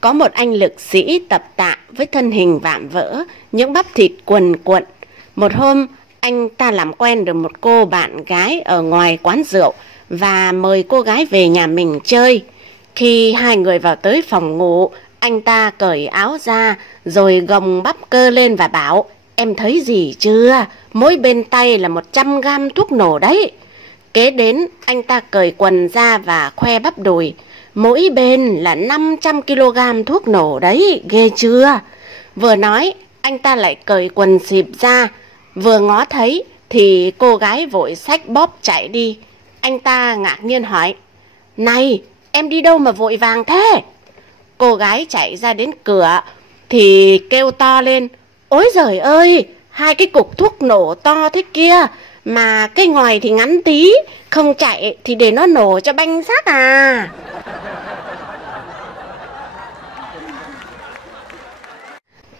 Có một anh lực sĩ tập tạ với thân hình vạm vỡ, những bắp thịt quần quận. Một hôm, anh ta làm quen được một cô bạn gái ở ngoài quán rượu và mời cô gái về nhà mình chơi. Khi hai người vào tới phòng ngủ, anh ta cởi áo ra rồi gồng bắp cơ lên và bảo: "Em thấy gì chưa? Mỗi bên tay là 100 gam thuốc nổ đấy." Kế đến, anh ta cởi quần ra và khoe bắp đùi: "Mỗi bên là 500 kg thuốc nổ đấy, ghê chưa?" Vừa nói, anh ta lại cởi quần xịp ra. Vừa ngó thấy thì cô gái vội xách bóp chạy đi. Anh ta ngạc nhiên hỏi: "Này, em đi đâu mà vội vàng thế?" Cô gái chạy ra đến cửa thì kêu to lên: "Ôi giời ơi, hai cái cục thuốc nổ to thế kia, mà cái ngòi thì ngắn tí, không chạy thì để nó nổ cho banh xác à."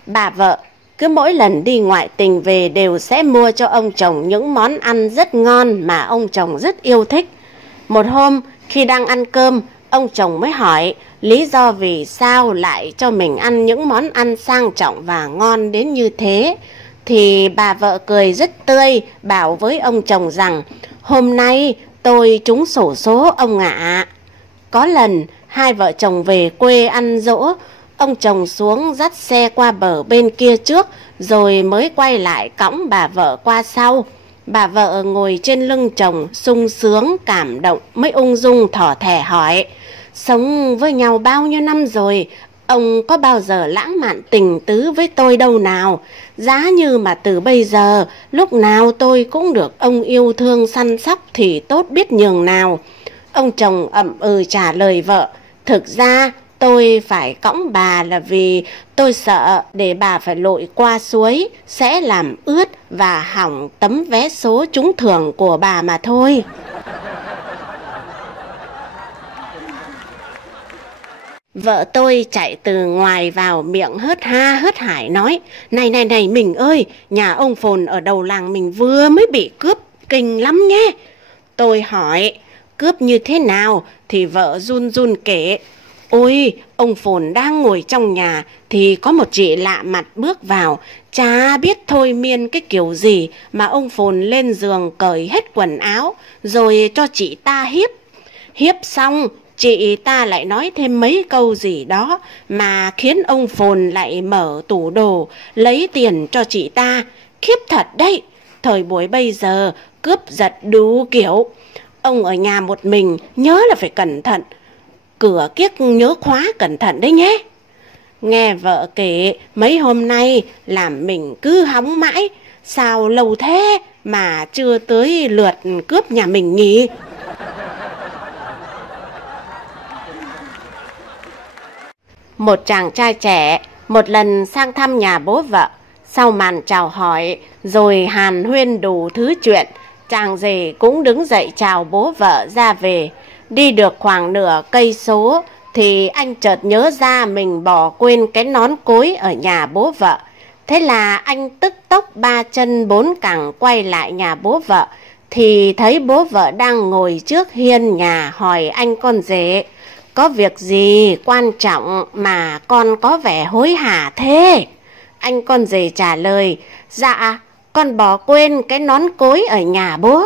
Bà vợ cứ mỗi lần đi ngoại tình về đều sẽ mua cho ông chồng những món ăn rất ngon mà ông chồng rất yêu thích. Một hôm, khi đang ăn cơm, ông chồng mới hỏi lý do vì sao lại cho mình ăn những món ăn sang trọng và ngon đến như thế. Thì bà vợ cười rất tươi, bảo với ông chồng rằng: "Hôm nay tôi trúng xổ số ông ạ." Có lần, hai vợ chồng về quê ăn giỗ, ông chồng xuống dắt xe qua bờ bên kia trước, rồi mới quay lại cõng bà vợ qua sau. Bà vợ ngồi trên lưng chồng, sung sướng, cảm động, mới ung dung thỏ thẻ hỏi: "Sống với nhau bao nhiêu năm rồi, ông có bao giờ lãng mạn tình tứ với tôi đâu nào? Giá như mà từ bây giờ, lúc nào tôi cũng được ông yêu thương săn sóc thì tốt biết nhường nào." Ông chồng ậm ừ trả lời vợ: "Thực ra tôi phải cõng bà là vì tôi sợ để bà phải lội qua suối sẽ làm ướt và hỏng tấm vé số trúng thưởng của bà mà thôi." Vợ tôi chạy từ ngoài vào, miệng hớt ha hớt hải nói: Này này này mình ơi, nhà ông Phồn ở đầu làng mình vừa mới bị cướp, kinh lắm nhé." Tôi hỏi: "Cướp như thế nào?" Thì vợ run run kể: "Ôi, ông Phồn đang ngồi trong nhà thì có một chị lạ mặt bước vào, chả biết thôi miên cái kiểu gì mà ông Phồn lên giường cởi hết quần áo rồi cho chị ta hiếp. Hiếp xong, chị ta lại nói thêm mấy câu gì đó mà khiến ông Phồn lại mở tủ đồ lấy tiền cho chị ta. Khiếp thật đấy, thời buổi bây giờ cướp giật đủ kiểu. Ông ở nhà một mình nhớ là phải cẩn thận, cửa kiếc nhớ khóa cẩn thận đấy nhé." Nghe vợ kể mấy hôm nay làm mình cứ hóng mãi, sao lâu thế mà chưa tới lượt cướp nhà mình nhỉ? Một chàng trai trẻ một lần sang thăm nhà bố vợ. Sau màn chào hỏi rồi hàn huyên đủ thứ chuyện, chàng rể cũng đứng dậy chào bố vợ ra về. Đi được khoảng nửa cây số thì anh chợt nhớ ra mình bỏ quên cái nón cối ở nhà bố vợ. Thế là anh tức tốc ba chân bốn cẳng quay lại nhà bố vợ thì thấy bố vợ đang ngồi trước hiên nhà hỏi anh con rể: "Có việc gì quan trọng mà con có vẻ hối hả thế?" Anh con rể trả lời: "Dạ, con bỏ quên cái nón cối ở nhà bố."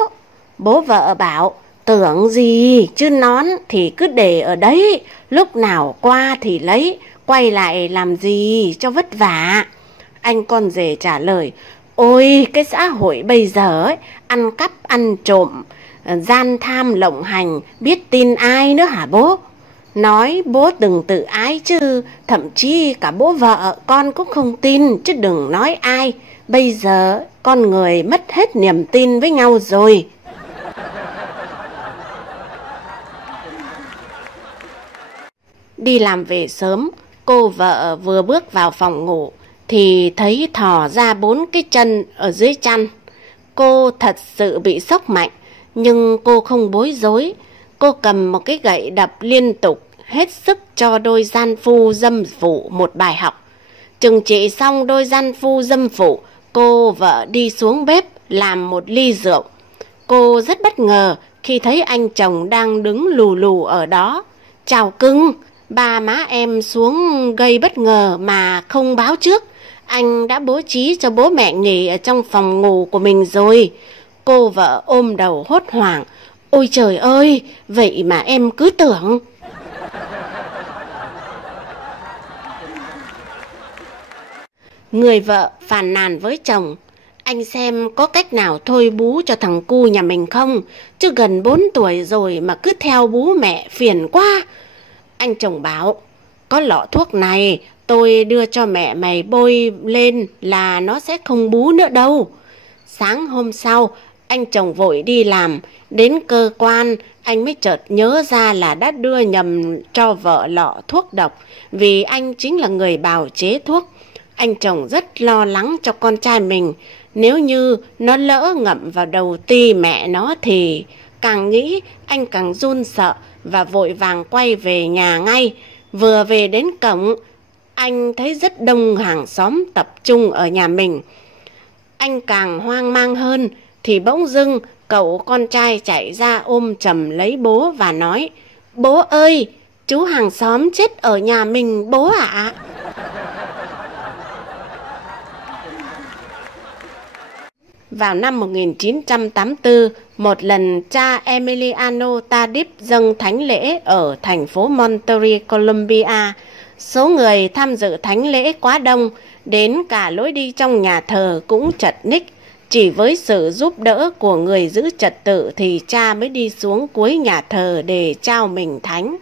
Bố vợ bảo: "Tưởng gì chứ nón thì cứ để ở đấy, lúc nào qua thì lấy, quay lại làm gì cho vất vả." Anh con rể trả lời: "Ôi, cái xã hội bây giờ ấy, ăn cắp ăn trộm, gian tham lộng hành, biết tin ai nữa hả bố? Nói bố từng tự ái chứ, thậm chí cả bố vợ con cũng không tin, chứ đừng nói ai. Bây giờ con người mất hết niềm tin với nhau rồi." Đi làm về sớm, cô vợ vừa bước vào phòng ngủ thì thấy thò ra 4 cái chân ở dưới chăn. Cô thật sự bị sốc mạnh, nhưng cô không bối rối. Cô cầm một cái gậy đập liên tục, hết sức cho đôi gian phu dâm phụ một bài học. Chừng trị xong đôi gian phu dâm phụ, cô vợ đi xuống bếp làm một ly rượu. Cô rất bất ngờ khi thấy anh chồng đang đứng lù lù ở đó. "Chào cưng." Ba má em xuống gây bất ngờ mà không báo trước. Anh đã bố trí cho bố mẹ nghỉ ở trong phòng ngủ của mình rồi. Cô vợ ôm đầu hốt hoảng. Ôi trời ơi, vậy mà em cứ tưởng. Người vợ phàn nàn với chồng. Anh xem có cách nào thôi bú cho thằng cu nhà mình không? Chứ gần 4 tuổi rồi mà cứ theo bú mẹ phiền quá. Anh chồng bảo, có lọ thuốc này tôi đưa cho mẹ mày bôi lên là nó sẽ không bú nữa đâu. Sáng hôm sau, anh chồng vội đi làm. Đến cơ quan, anh mới chợt nhớ ra là đã đưa nhầm cho vợ lọ thuốc độc, vì anh chính là người bào chế thuốc. Anh chồng rất lo lắng cho con trai mình. Nếu như nó lỡ ngậm vào đầu ti mẹ nó thì càng nghĩ anh càng run sợ và vội vàng quay về nhà ngay. Vừa về đến cổng, anh thấy rất đông hàng xóm tập trung ở nhà mình. Anh càng hoang mang hơn thì bỗng dưng cậu con trai chạy ra ôm chầm lấy bố và nói: Bố ơi, chú hàng xóm chết ở nhà mình bố ạ. Vào năm 1984, một lần cha Emiliano Tadip dâng thánh lễ ở thành phố Monterrey, Colombia. Số người tham dự thánh lễ quá đông, đến cả lối đi trong nhà thờ cũng chật ních. Chỉ với sự giúp đỡ của người giữ trật tự thì cha mới đi xuống cuối nhà thờ để trao mình thánh.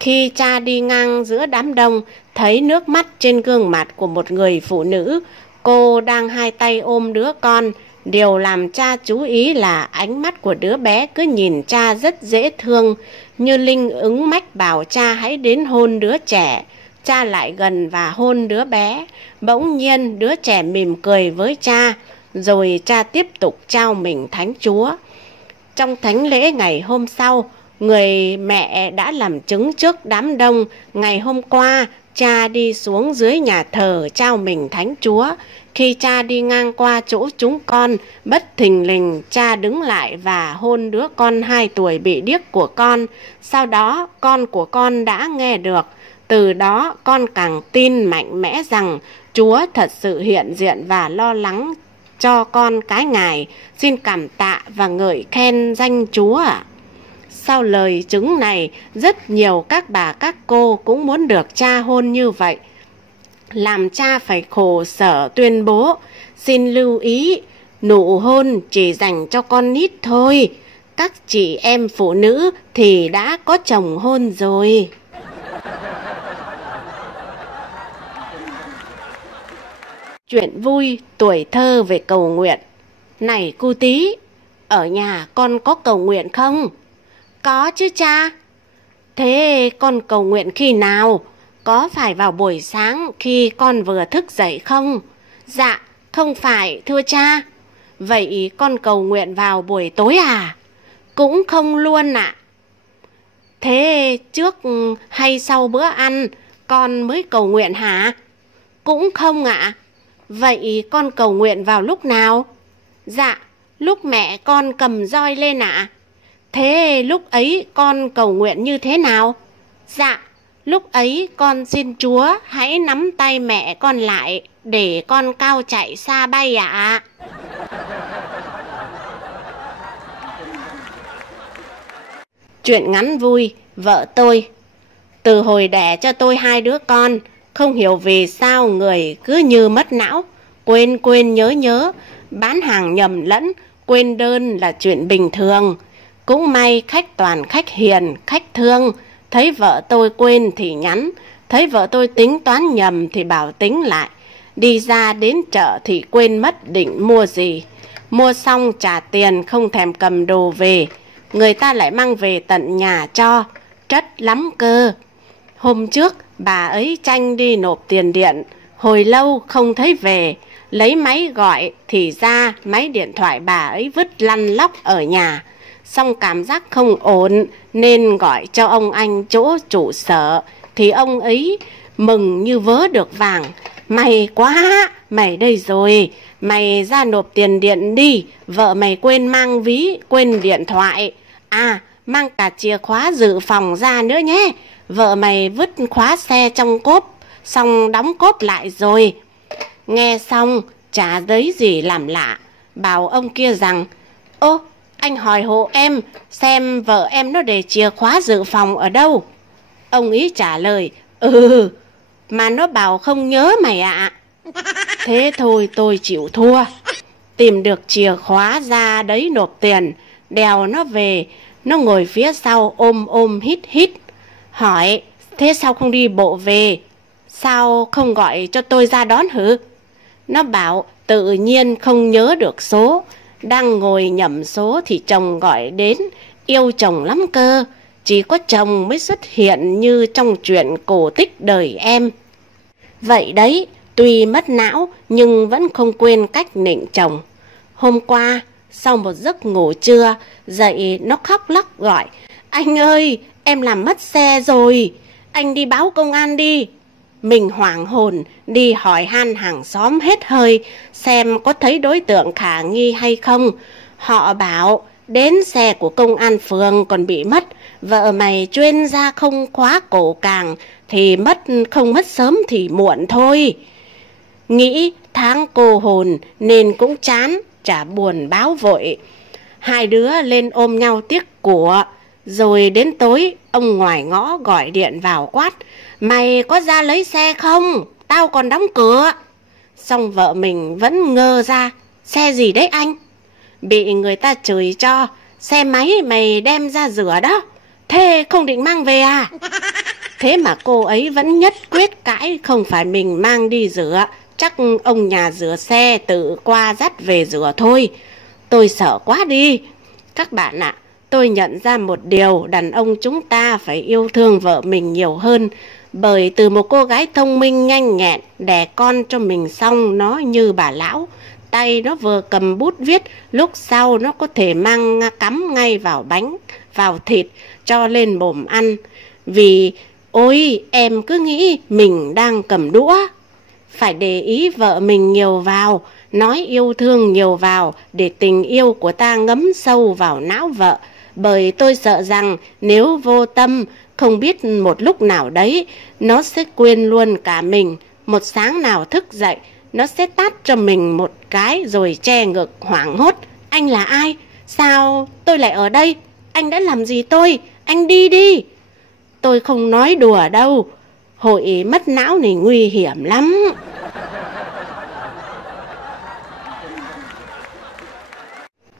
Khi cha đi ngang giữa đám đông, thấy nước mắt trên gương mặt của một người phụ nữ. Cô đang hai tay ôm đứa con. Điều làm cha chú ý là ánh mắt của đứa bé cứ nhìn cha rất dễ thương, như linh ứng mách bảo cha hãy đến hôn đứa trẻ. Cha lại gần và hôn đứa bé. Bỗng nhiên đứa trẻ mỉm cười với cha, rồi cha tiếp tục trao mình thánh Chúa. Trong thánh lễ ngày hôm sau, người mẹ đã làm chứng trước đám đông. Ngày hôm qua, cha đi xuống dưới nhà thờ trao mình thánh Chúa. Khi cha đi ngang qua chỗ chúng con, bất thình lình cha đứng lại và hôn đứa con 2 tuổi bị điếc của con. Sau đó con của con đã nghe được. Từ đó con càng tin mạnh mẽ rằng Chúa thật sự hiện diện và lo lắng cho con cái Ngài. Xin cảm tạ và ngợi khen danh Chúa ạ. Sau lời chứng này, rất nhiều các bà các cô cũng muốn được cha hôn như vậy. Làm cha phải khổ sở tuyên bố: xin lưu ý, nụ hôn chỉ dành cho con nít thôi. Các chị em phụ nữ thì đã có chồng hôn rồi. Chuyện vui tuổi thơ về cầu nguyện. Này cu tí, ở nhà con có cầu nguyện không? Có chứ cha. Thế con cầu nguyện khi nào? Có phải vào buổi sáng khi con vừa thức dậy không? Dạ, không phải thưa cha. Vậy con cầu nguyện vào buổi tối à? Cũng không luôn ạ. Thế trước hay sau bữa ăn con mới cầu nguyện hả? Cũng không ạ. Vậy con cầu nguyện vào lúc nào? Dạ, lúc mẹ con cầm roi lên ạ. Thế lúc ấy con cầu nguyện như thế nào? Dạ, lúc ấy con xin Chúa hãy nắm tay mẹ con lại để con cao chạy xa bay ạ. Chuyện ngắn vui, vợ tôi. Từ hồi đẻ cho tôi 2 đứa con, không hiểu vì sao người cứ như mất não, quên nhớ, bán hàng nhầm lẫn, quên đơn là chuyện bình thường. Cũng may khách toàn khách hiền, khách thương. Thấy vợ tôi quên thì nhắn, thấy vợ tôi tính toán nhầm thì bảo tính lại. Đi ra đến chợ thì quên mất định mua gì. Mua xong trả tiền không thèm cầm đồ về, người ta lại mang về tận nhà cho, trất lắm cơ. Hôm trước bà ấy tranh đi nộp tiền điện, hồi lâu không thấy về. Lấy máy gọi thì ra máy điện thoại bà ấy vứt lăn lóc ở nhà. Xong cảm giác không ổn nên gọi cho ông anh chỗ trụ sở, thì ông ấy mừng như vớ được vàng. May quá, mày đây rồi, mày ra nộp tiền điện đi, vợ mày quên mang ví, quên điện thoại. À, mang cả chìa khóa dự phòng ra nữa nhé. vợ mày vứt khóa xe trong cốp, xong đóng cốp lại rồi. Nghe xong, chả thấy gì làm lạ, bảo ông kia rằng: Ô, anh hỏi hộ em, xem vợ em nó để chìa khóa dự phòng ở đâu. Ông ý trả lời: mà nó bảo không nhớ mày ạ. Thế thôi tôi chịu thua. Tìm được chìa khóa ra đấy nộp tiền, đèo nó về, nó ngồi phía sau ôm hít hít. Hỏi: thế sao không đi bộ về? Sao không gọi cho tôi ra đón hử? Nó bảo tự nhiên không nhớ được số, đang ngồi nhẩm số thì chồng gọi đến, yêu chồng lắm cơ, chỉ có chồng mới xuất hiện như trong chuyện cổ tích đời em. Vậy đấy, tuy mất não nhưng vẫn không quên cách nịnh chồng. Hôm qua, sau một giấc ngủ trưa, dậy nó khóc lóc gọi: anh ơi, em làm mất xe rồi, anh đi báo công an đi. Mình hoảng hồn đi hỏi han hàng xóm hết hơi xem có thấy đối tượng khả nghi hay không. Họ bảo đến xe của công an phường còn bị mất, vợ mày chuyên gia không khóa cổ càng thì không mất sớm thì muộn thôi. Nghĩ tháng cô hồn nên cũng chán, chả buồn báo vội. Hai đứa lên ôm nhau tiếc của. Rồi đến tối, ông ngoài ngõ gọi điện vào quát: mày có ra lấy xe không? Tao còn đóng cửa. Xong vợ mình vẫn ngơ ra: xe gì đấy anh? Bị người ta chửi cho: xe máy mày đem ra rửa đó, thế không định mang về à? Thế mà cô ấy vẫn nhất quyết cãi không phải mình mang đi rửa, chắc ông nhà rửa xe tự qua dắt về rửa thôi. Tôi sợ quá đi. Các bạn ạ, tôi nhận ra một điều, đàn ông chúng ta phải yêu thương vợ mình nhiều hơn. Bởi từ một cô gái thông minh nhanh nhẹn, đẻ con cho mình xong nó như bà lão. Tay nó vừa cầm bút viết, lúc sau nó có thể mang cắm ngay vào bánh, vào thịt, cho lên mồm ăn. Vì, ôi, em cứ nghĩ mình đang cầm đũa. Phải để ý vợ mình nhiều vào, nói yêu thương nhiều vào để tình yêu của ta ngấm sâu vào não vợ. Bởi tôi sợ rằng nếu vô tâm, không biết một lúc nào đấy, nó sẽ quên luôn cả mình. Một sáng nào thức dậy, nó sẽ tát cho mình một cái rồi che ngực hoảng hốt: anh là ai? Sao tôi lại ở đây? Anh đã làm gì tôi? Anh đi đi. Tôi không nói đùa đâu. Hội mất não này nguy hiểm lắm.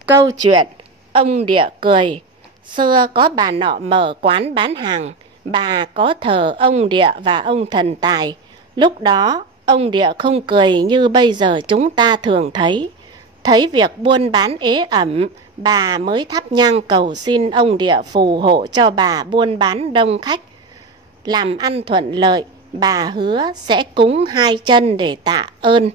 Câu chuyện ông Địa cười. Xưa có bà nọ mở quán bán hàng. Bà có thờ ông Địa và ông Thần Tài. Lúc đó ông Địa không cười như bây giờ chúng ta thường thấy. Thấy việc buôn bán ế ẩm, bà mới thắp nhang cầu xin ông Địa phù hộ cho bà buôn bán đông khách. Làm ăn thuận lợi, bà hứa sẽ cúng 2 chân để tạ ơn.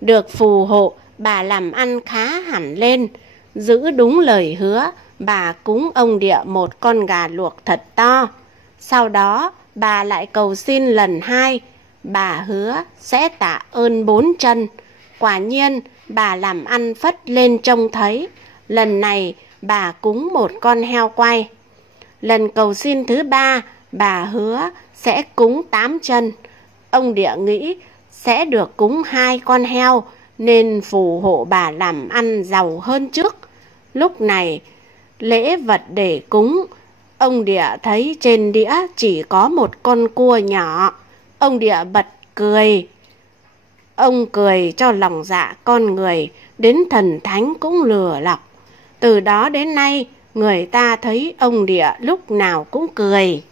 Được phù hộ, bà làm ăn khá hẳn lên. Giữ đúng lời hứa, bà cúng ông Địa một con gà luộc thật to. Sau đó, bà lại cầu xin lần 2, bà hứa sẽ tạ ơn 4 chân. Quả nhiên, bà làm ăn phất lên trông thấy. Lần này, bà cúng một con heo quay. Lần cầu xin thứ 3, bà hứa sẽ cúng 8 chân. Ông Địa nghĩ sẽ được cúng 2 con heo, nên phù hộ bà làm ăn giàu hơn trước. Lúc này, lễ vật để cúng, ông Địa thấy trên đĩa chỉ có một con cua nhỏ. Ông Địa bật cười. Ông cười cho lòng dạ con người, đến thần thánh cũng lừa lọc. Từ đó đến nay, người ta thấy ông Địa lúc nào cũng cười.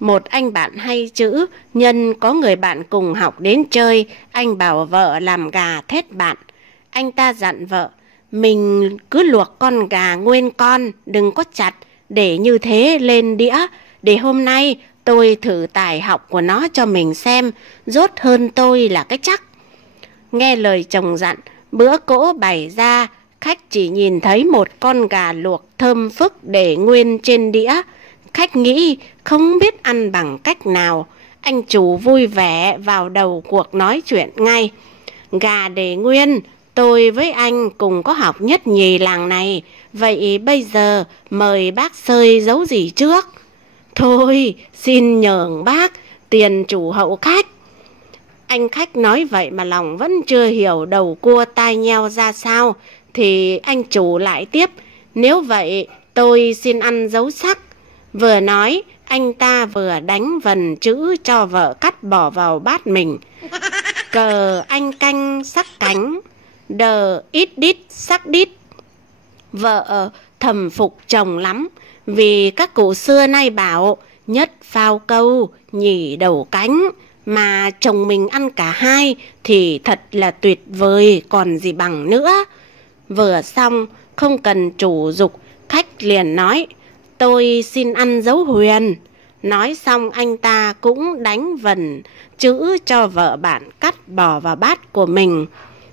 Một anh bạn hay chữ, nhân có người bạn cùng học đến chơi, anh bảo vợ làm gà thết bạn. Anh ta dặn vợ: mình cứ luộc con gà nguyên con, đừng có chặt, để như thế lên đĩa, để hôm nay tôi thử tài học của nó cho mình xem, dốt hơn tôi là cái chắc. Nghe lời chồng dặn, bữa cỗ bày ra, khách chỉ nhìn thấy một con gà luộc thơm phức để nguyên trên đĩa. Khách nghĩ không biết ăn bằng cách nào. Anh chủ vui vẻ vào đầu cuộc nói chuyện ngay: gà để nguyên, tôi với anh cùng có học nhất nhì làng này, Vậy bây giờ mời bác xơi dấu gì trước? Thôi, xin nhường bác, tiền chủ hậu khách. Anh khách nói vậy mà lòng vẫn chưa hiểu đầu cua tai nheo ra sao, thì anh chủ lại tiếp: nếu vậy tôi xin ăn dấu sắc. Vừa nói, anh ta vừa đánh vần chữ cho vợ cắt bỏ vào bát mình. Cờ anh canh sắc cánh, đờ ít đít sắc đít. Vợ thầm phục chồng lắm, vì các cụ xưa nay bảo nhất phao câu, nhì đầu cánh, mà chồng mình ăn cả hai thì thật là tuyệt vời còn gì bằng nữa. Vừa xong, không cần chủ giục, khách liền nói: tôi xin ăn dấu huyền. Nói xong anh ta cũng đánh vần chữ cho vợ bạn cắt bỏ vào bát của mình.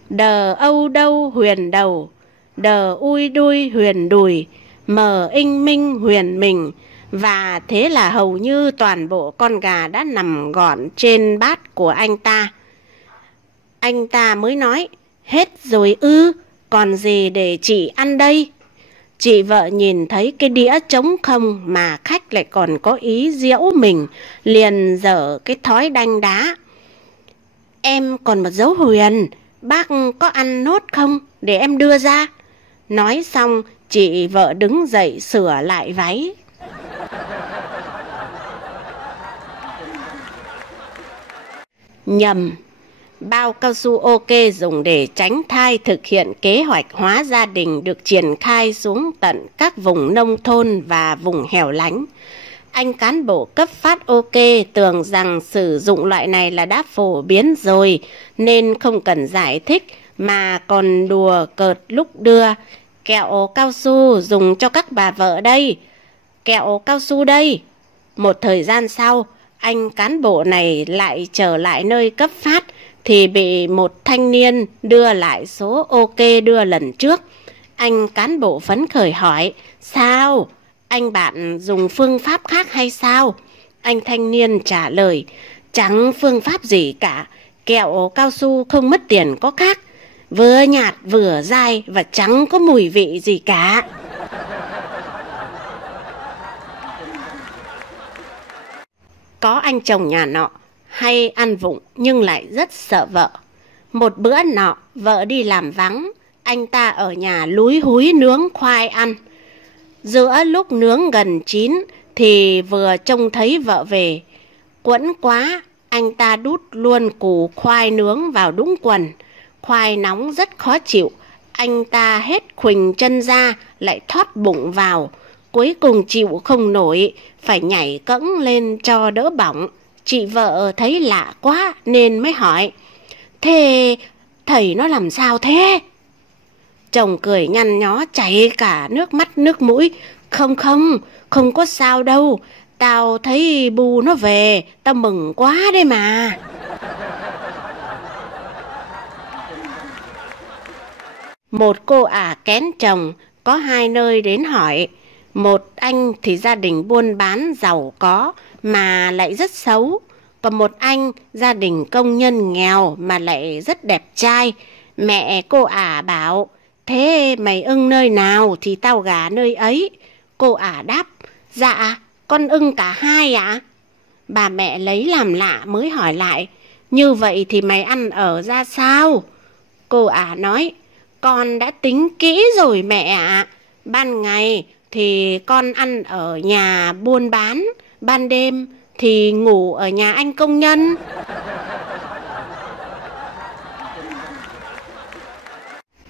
Đờ âu đâu huyền đầu, đờ ui đuôi huyền đùi, mờ inh minh huyền mình. Và thế là hầu như toàn bộ con gà đã nằm gọn trên bát của anh ta. Anh ta mới nói: hết rồi ư, còn gì để chị ăn đây? Chị vợ nhìn thấy cái đĩa trống không mà khách lại còn có ý giễu mình, liền dở cái thói đanh đá: em còn một dấu huyền, bác có ăn nốt không, để em đưa ra. Nói xong, chị vợ đứng dậy sửa lại váy. Nhầm. Bao cao su ok dùng để tránh thai thực hiện kế hoạch hóa gia đình được triển khai xuống tận các vùng nông thôn và vùng hẻo lánh. Anh cán bộ cấp phát ok tưởng rằng sử dụng loại này là đã phổ biến rồi, nên không cần giải thích mà còn đùa cợt lúc đưa: kẹo cao su dùng cho các bà vợ đây, kẹo cao su đây. Một thời gian sau, anh cán bộ này lại trở lại nơi cấp phát thì bị một thanh niên đưa lại số ok đưa lần trước. Anh cán bộ phấn khởi hỏi: sao? Anh bạn dùng phương pháp khác hay sao? Anh thanh niên trả lời: chẳng phương pháp gì cả, kẹo cao su không mất tiền có khác, vừa nhạt vừa dai và chẳng có mùi vị gì cả. Có anh chồng nhà nọ hay ăn vụng nhưng lại rất sợ vợ. Một bữa nọ, vợ đi làm vắng, anh ta ở nhà lúi húi nướng khoai ăn. Giữa lúc nướng gần chín thì vừa trông thấy vợ về. Quẫn quá, anh ta đút luôn củ khoai nướng vào đũng quần. Khoai nóng rất khó chịu, anh ta hết khuỳnh chân ra lại thoát bụng vào. Cuối cùng chịu không nổi, phải nhảy cẫng lên cho đỡ bỏng. Chị vợ thấy lạ quá nên mới hỏi: thế thầy nó làm sao thế? Chồng cười nhăn nhó chảy cả nước mắt nước mũi: không có sao đâu, tao thấy bu nó về, tao mừng quá đấy mà. Một cô ả kén chồng có hai nơi đến hỏi. Một anh thì gia đình buôn bán giàu có mà lại rất xấu. Còn một anh gia đình công nhân nghèo mà lại rất đẹp trai. Mẹ cô ả bảo: thế mày ưng nơi nào thì tao gả nơi ấy. Cô ả đáp: dạ, con ưng cả hai ạ. Bà mẹ lấy làm lạ mới hỏi lại: như vậy thì mày ăn ở ra sao? Cô ả nói: con đã tính kỹ rồi mẹ ạ. Ban ngày thì con ăn ở nhà buôn bán, ban đêm thì ngủ ở nhà anh công nhân.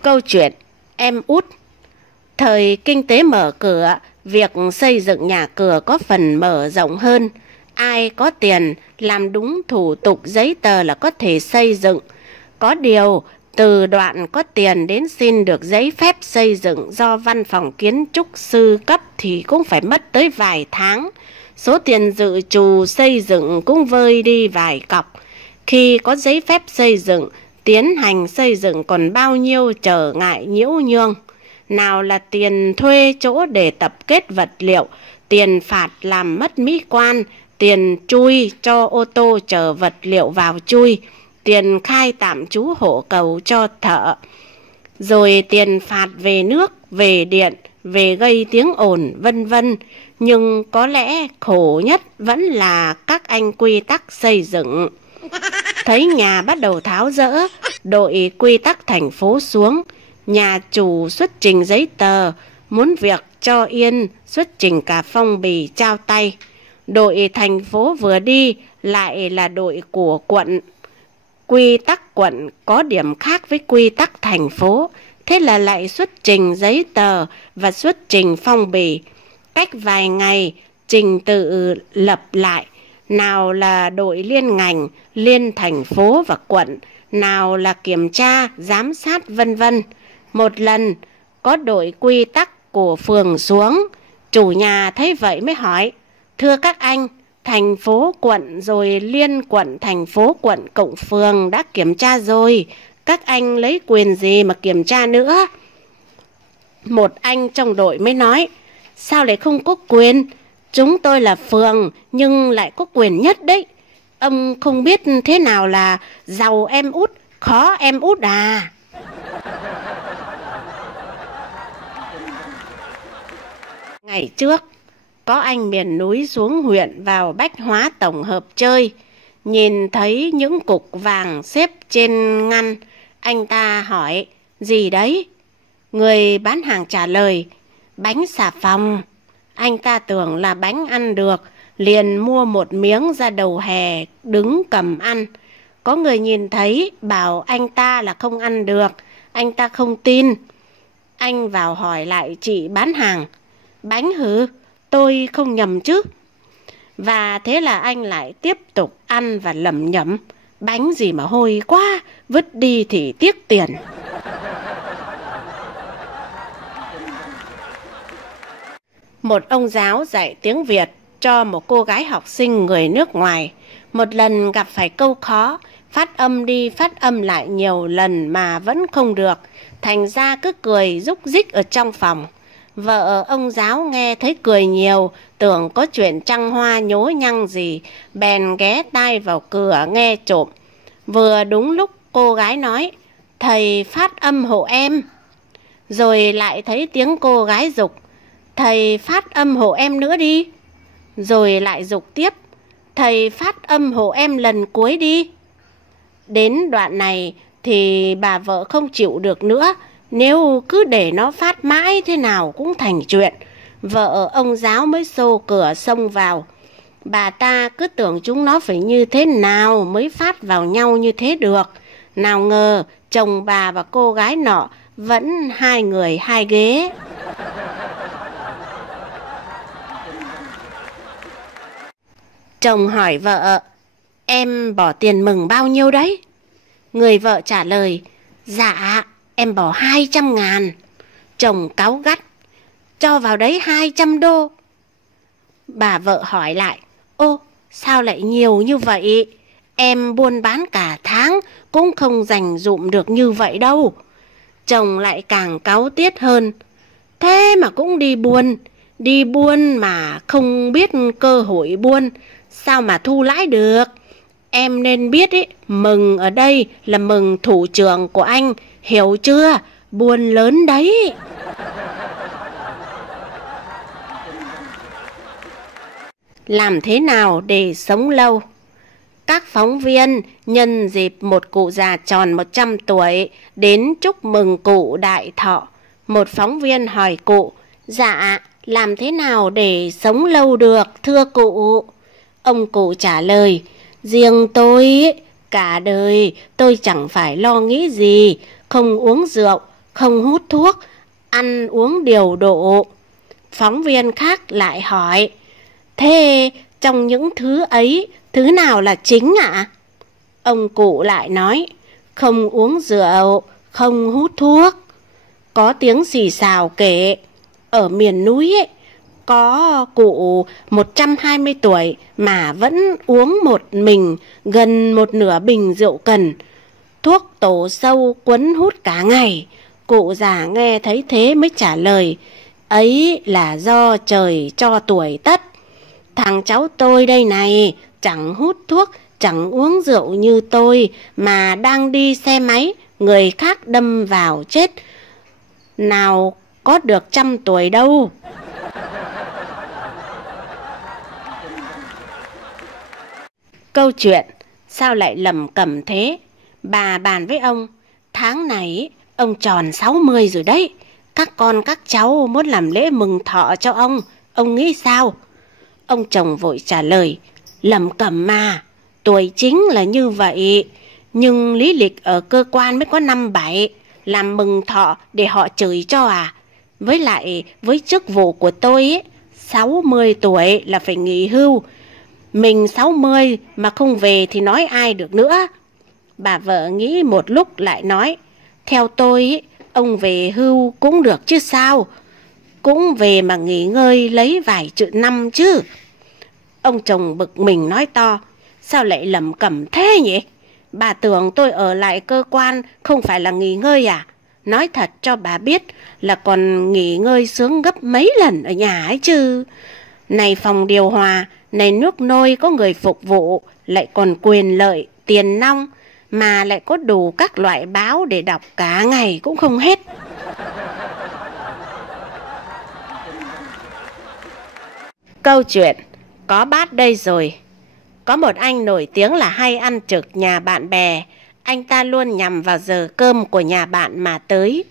Câu chuyện em út. Thời kinh tế mở cửa, việc xây dựng nhà cửa có phần mở rộng hơn. Ai có tiền, làm đúng thủ tục giấy tờ là có thể xây dựng. Có điều, từ đoạn có tiền đến xin được giấy phép xây dựng do văn phòng kiến trúc sư cấp thì cũng phải mất tới vài tháng. Số tiền dự trù xây dựng cũng vơi đi vài cọc. Khi có giấy phép xây dựng, tiến hành xây dựng còn bao nhiêu trở ngại nhiễu nhương. Nào là tiền thuê chỗ để tập kết vật liệu, tiền phạt làm mất mỹ quan, tiền chui cho ô tô chở vật liệu vào chui, tiền khai tạm trú hộ cầu cho thợ, rồi tiền phạt về nước, về điện, về gây tiếng ồn vân vân, nhưng có lẽ khổ nhất vẫn là các anh quy tắc xây dựng. Thấy nhà bắt đầu tháo dỡ, đội quy tắc thành phố xuống, nhà chủ xuất trình giấy tờ, muốn việc cho yên, xuất trình cả phong bì trao tay. Đội thành phố vừa đi lại là đội của quận. Quy tắc quận có điểm khác với quy tắc thành phố, thế là lại xuất trình giấy tờ và xuất trình phong bì. Cách vài ngày, trình tự lập lại, nào là đội liên ngành, liên thành phố và quận, nào là kiểm tra, giám sát vân vân. Một lần, có đội quy tắc của phường xuống, chủ nhà thấy vậy mới hỏi: "Thưa các anh, thành phố quận rồi liên quận thành phố quận cộng phường đã kiểm tra rồi, các anh lấy quyền gì mà kiểm tra nữa?" Một anh trong đội mới nói: "Sao lại không có quyền? Chúng tôi là phường nhưng lại có quyền nhất đấy. Ông không biết thế nào là giàu em út, khó em út à?" Ngày trước, có anh miền núi xuống huyện vào Bách Hóa tổng hợp chơi, nhìn thấy những cục vàng xếp trên ngăn, anh ta hỏi: "Gì đấy?" Người bán hàng trả lời: "Bánh xà phòng." Anh ta tưởng là bánh ăn được, liền mua một miếng ra đầu hè đứng cầm ăn. Có người nhìn thấy bảo anh ta là không ăn được, anh ta không tin. Anh vào hỏi lại chị bán hàng: "Bánh hử? Tôi không nhầm chứ?" Và thế là anh lại tiếp tục ăn và lẩm nhẩm: "Bánh gì mà hôi quá, vứt đi thì tiếc tiền." Một ông giáo dạy tiếng Việt cho một cô gái học sinh người nước ngoài. Một lần gặp phải câu khó, phát âm đi phát âm lại nhiều lần mà vẫn không được, thành ra cứ cười rúc rích ở trong phòng. Vợ ông giáo nghe thấy cười nhiều, tưởng có chuyện trăng hoa nhố nhăng gì, bèn ghé tai vào cửa nghe trộm. Vừa đúng lúc cô gái nói: "Thầy phát âm hộ em." Rồi lại thấy tiếng cô gái giục: "Thầy phát âm hộ em nữa đi." Rồi lại giục tiếp: "Thầy phát âm hộ em lần cuối đi." Đến đoạn này thì bà vợ không chịu được nữa, nếu cứ để nó phát mãi thế nào cũng thành chuyện. Vợ ông giáo mới xô cửa xông vào. Bà ta cứ tưởng chúng nó phải như thế nào mới phát vào nhau như thế được. Nào ngờ chồng bà và cô gái nọ vẫn hai người hai ghế. Chồng hỏi vợ: "Em bỏ tiền mừng bao nhiêu đấy?" Người vợ trả lời: "Dạ, em bỏ 200.000. Chồng cáu gắt: "Cho vào đấy 200 đô. Bà vợ hỏi lại: "Ô, sao lại nhiều như vậy? Em buôn bán cả tháng cũng không dành dụm được như vậy đâu." Chồng lại càng cáu tiết hơn: "Thế mà cũng đi buôn mà không biết cơ hội buôn, sao mà thu lãi được? Em nên biết ý, mừng ở đây là mừng thủ trưởng của anh, hiểu chưa? Buôn lớn đấy." Làm thế nào để sống lâu? Các phóng viên nhân dịp một cụ già tròn 100 tuổi đến chúc mừng cụ đại thọ. Một phóng viên hỏi cụ: "Dạ, làm thế nào để sống lâu được thưa cụ?" Ông cụ trả lời: "Riêng tôi, cả đời tôi chẳng phải lo nghĩ gì, không uống rượu, không hút thuốc, ăn uống điều độ." Phóng viên khác lại hỏi: "Thế trong những thứ ấy, thứ nào là chính ạ?" Ông cụ lại nói: "Không uống rượu, không hút thuốc." Có tiếng xì xào kể: ở miền núi ấy, có cụ 120 tuổi mà vẫn uống một mình gần một nửa bình rượu cần. Thuốc tổ sâu quấn hút cả ngày. Cụ già nghe thấy thế mới trả lời: "Ấy là do trời cho tuổi tất. Thằng cháu tôi đây này, chẳng hút thuốc, chẳng uống rượu như tôi, mà đang đi xe máy, người khác đâm vào chết. Nào có được 100 tuổi đâu. Câu chuyện sao lại lầm cẩm thế? Bà bàn với ông, tháng này ông tròn 60 rồi đấy. Các con các cháu muốn làm lễ mừng thọ cho ông nghĩ sao? Ông chồng vội trả lời, lầm cẩm mà, tuổi chính là như vậy. Nhưng lý lịch ở cơ quan mới có 57, làm mừng thọ để họ chửi cho à? Với lại với chức vụ của tôi ấy, 60 tuổi là phải nghỉ hưu. Mình 60 mà không về thì nói ai được nữa. Bà vợ nghĩ một lúc lại nói, theo tôi ấy, ông về hưu cũng được chứ sao. Cũng về mà nghỉ ngơi lấy vài năm chứ. Ông chồng bực mình nói to, sao lại lẩm cẩm thế nhỉ? Bà tưởng tôi ở lại cơ quan không phải là nghỉ ngơi à? Nói thật cho bà biết là còn nghỉ ngơi sướng gấp mấy lần ở nhà ấy chứ. Này phòng điều hòa, này nước nôi có người phục vụ, lại còn quyền lợi, tiền nong, mà lại có đủ các loại báo để đọc cả ngày cũng không hết. Câu chuyện có bát đây rồi. Có một anh nổi tiếng là hay ăn trực nhà bạn bè. Anh ta luôn nhằm vào giờ cơm của nhà bạn mà tới.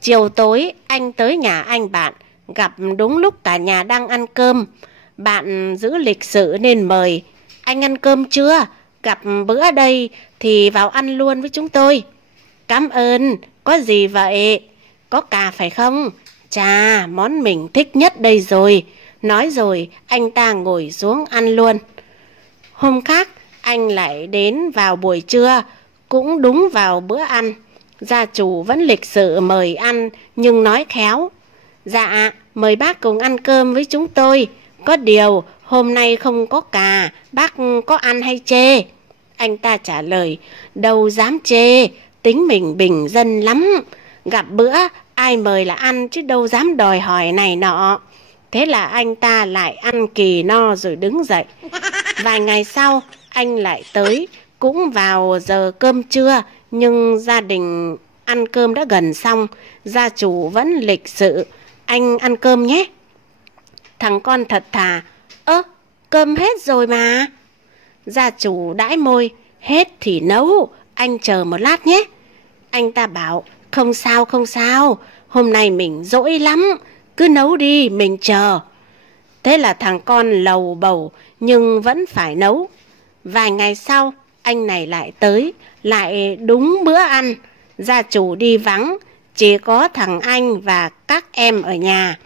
Chiều tối anh tới nhà anh bạn, gặp đúng lúc cả nhà đang ăn cơm. Bạn giữ lịch sự nên mời, anh ăn cơm chưa? Gặp bữa đây thì vào ăn luôn với chúng tôi. Cảm ơn, có gì vậy? Có cà phải không? Chà, món mình thích nhất đây rồi. Nói rồi anh ta ngồi xuống ăn luôn. Hôm khác anh lại đến vào buổi trưa, cũng đúng vào bữa ăn. Gia chủ vẫn lịch sự mời ăn nhưng nói khéo, dạ mời bác cùng ăn cơm với chúng tôi. Có điều hôm nay không có cà, bác có ăn hay chê? Anh ta trả lời, đâu dám chê, tính mình bình dân lắm. Gặp bữa ai mời là ăn chứ đâu dám đòi hỏi này nọ. Thế là anh ta lại ăn kỳ no rồi đứng dậy. Vài ngày sau anh lại tới, cũng vào giờ cơm trưa, nhưng gia đình ăn cơm đã gần xong. Gia chủ vẫn lịch sự, anh ăn cơm nhé. Thằng con thật thà, cơm hết rồi mà. Gia chủ đãi môi, hết thì nấu, anh chờ một lát nhé. Anh ta bảo, không sao, hôm nay mình dỗi lắm, cứ nấu đi, mình chờ. Thế là thằng con lầu bầu nhưng vẫn phải nấu. Vài ngày sau anh này lại tới, lại đúng bữa ăn. Gia chủ đi vắng, chỉ có thằng anh và các em ở nhà.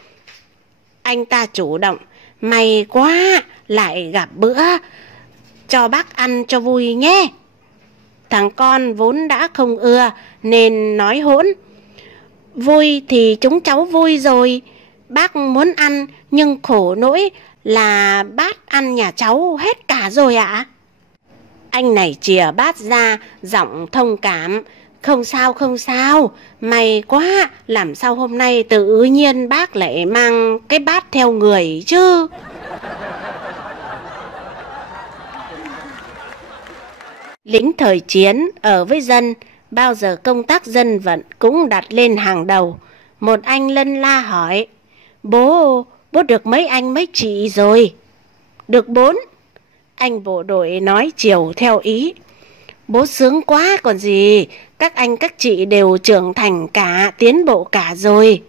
Anh ta chủ động, may quá, lại gặp bữa, cho bác ăn cho vui nhé. Thằng con vốn đã không ưa nên nói hỗn, vui thì chúng cháu vui rồi, bác muốn ăn nhưng khổ nỗi là bát ăn nhà cháu hết cả rồi ạ. Anh này chìa bát ra, giọng thông cảm, không sao, may quá, làm sao hôm nay tự nhiên bác lại mang cái bát theo người chứ. Lính thời chiến ở với dân, bao giờ công tác dân vận cũng đặt lên hàng đầu. Một anh lân la hỏi, bố được mấy anh mấy chị rồi? Được 4. Anh bộ đội nói chiều theo ý, bố sướng quá còn gì, các anh các chị đều trưởng thành cả, tiến bộ cả rồi.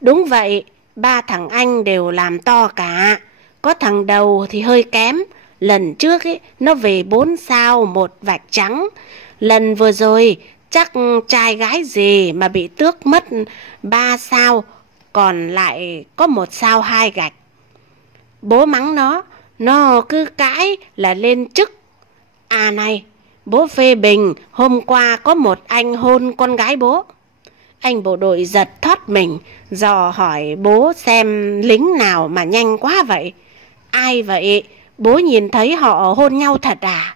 Đúng vậy, 3 thằng anh đều làm to cả, có thằng đầu thì hơi kém. Lần trước ấy, nó về 4 sao 1 vạch trắng. Lần vừa rồi chắc trai gái gì mà bị tước mất 3 sao, còn lại có 1 sao 2 gạch. Bố mắng nó cứ cãi là lên chức. À này, bố phê bình hôm qua có một anh hôn con gái bố. Anh bộ đội giật thoát mình, dò hỏi bố xem lính nào mà nhanh quá vậy. Ai vậy? Bố nhìn thấy họ hôn nhau thật à?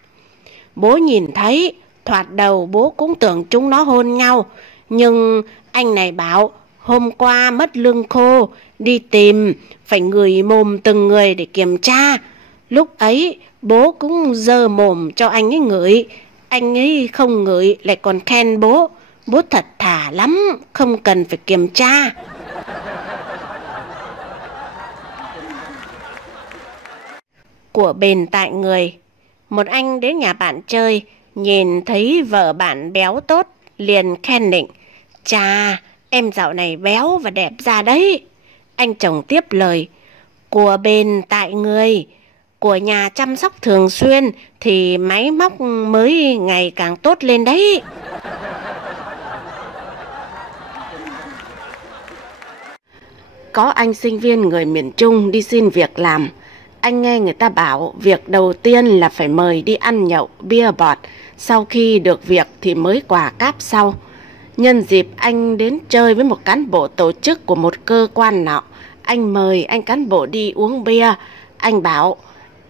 Bố nhìn thấy, thoạt đầu bố cũng tưởng chúng nó hôn nhau. Nhưng anh này bảo hôm qua mất lương khô, đi tìm, phải ngửi mồm từng người để kiểm tra. Lúc ấy bố cũng giơ mồm cho anh ấy ngửi. Anh ấy không ngửi lại còn khen bố thật thà lắm, không cần phải kiểm tra. Của bền tại người. Một anh đến nhà bạn chơi, nhìn thấy vợ bạn béo tốt, liền khen nịnh: "Chà, em dạo này béo và đẹp ra đấy." Anh chồng tiếp lời: "Của bền tại người. Của nhà chăm sóc thường xuyên thì máy móc mới ngày càng tốt lên đấy." Có anh sinh viên người miền Trung đi xin việc làm. Anh nghe người ta bảo việc đầu tiên là phải mời đi ăn nhậu, bia bọt, sau khi được việc thì mới quà cáp sau. Nhân dịp anh đến chơi với một cán bộ tổ chức của một cơ quan nọ, anh mời anh cán bộ đi uống bia. Anh bảo: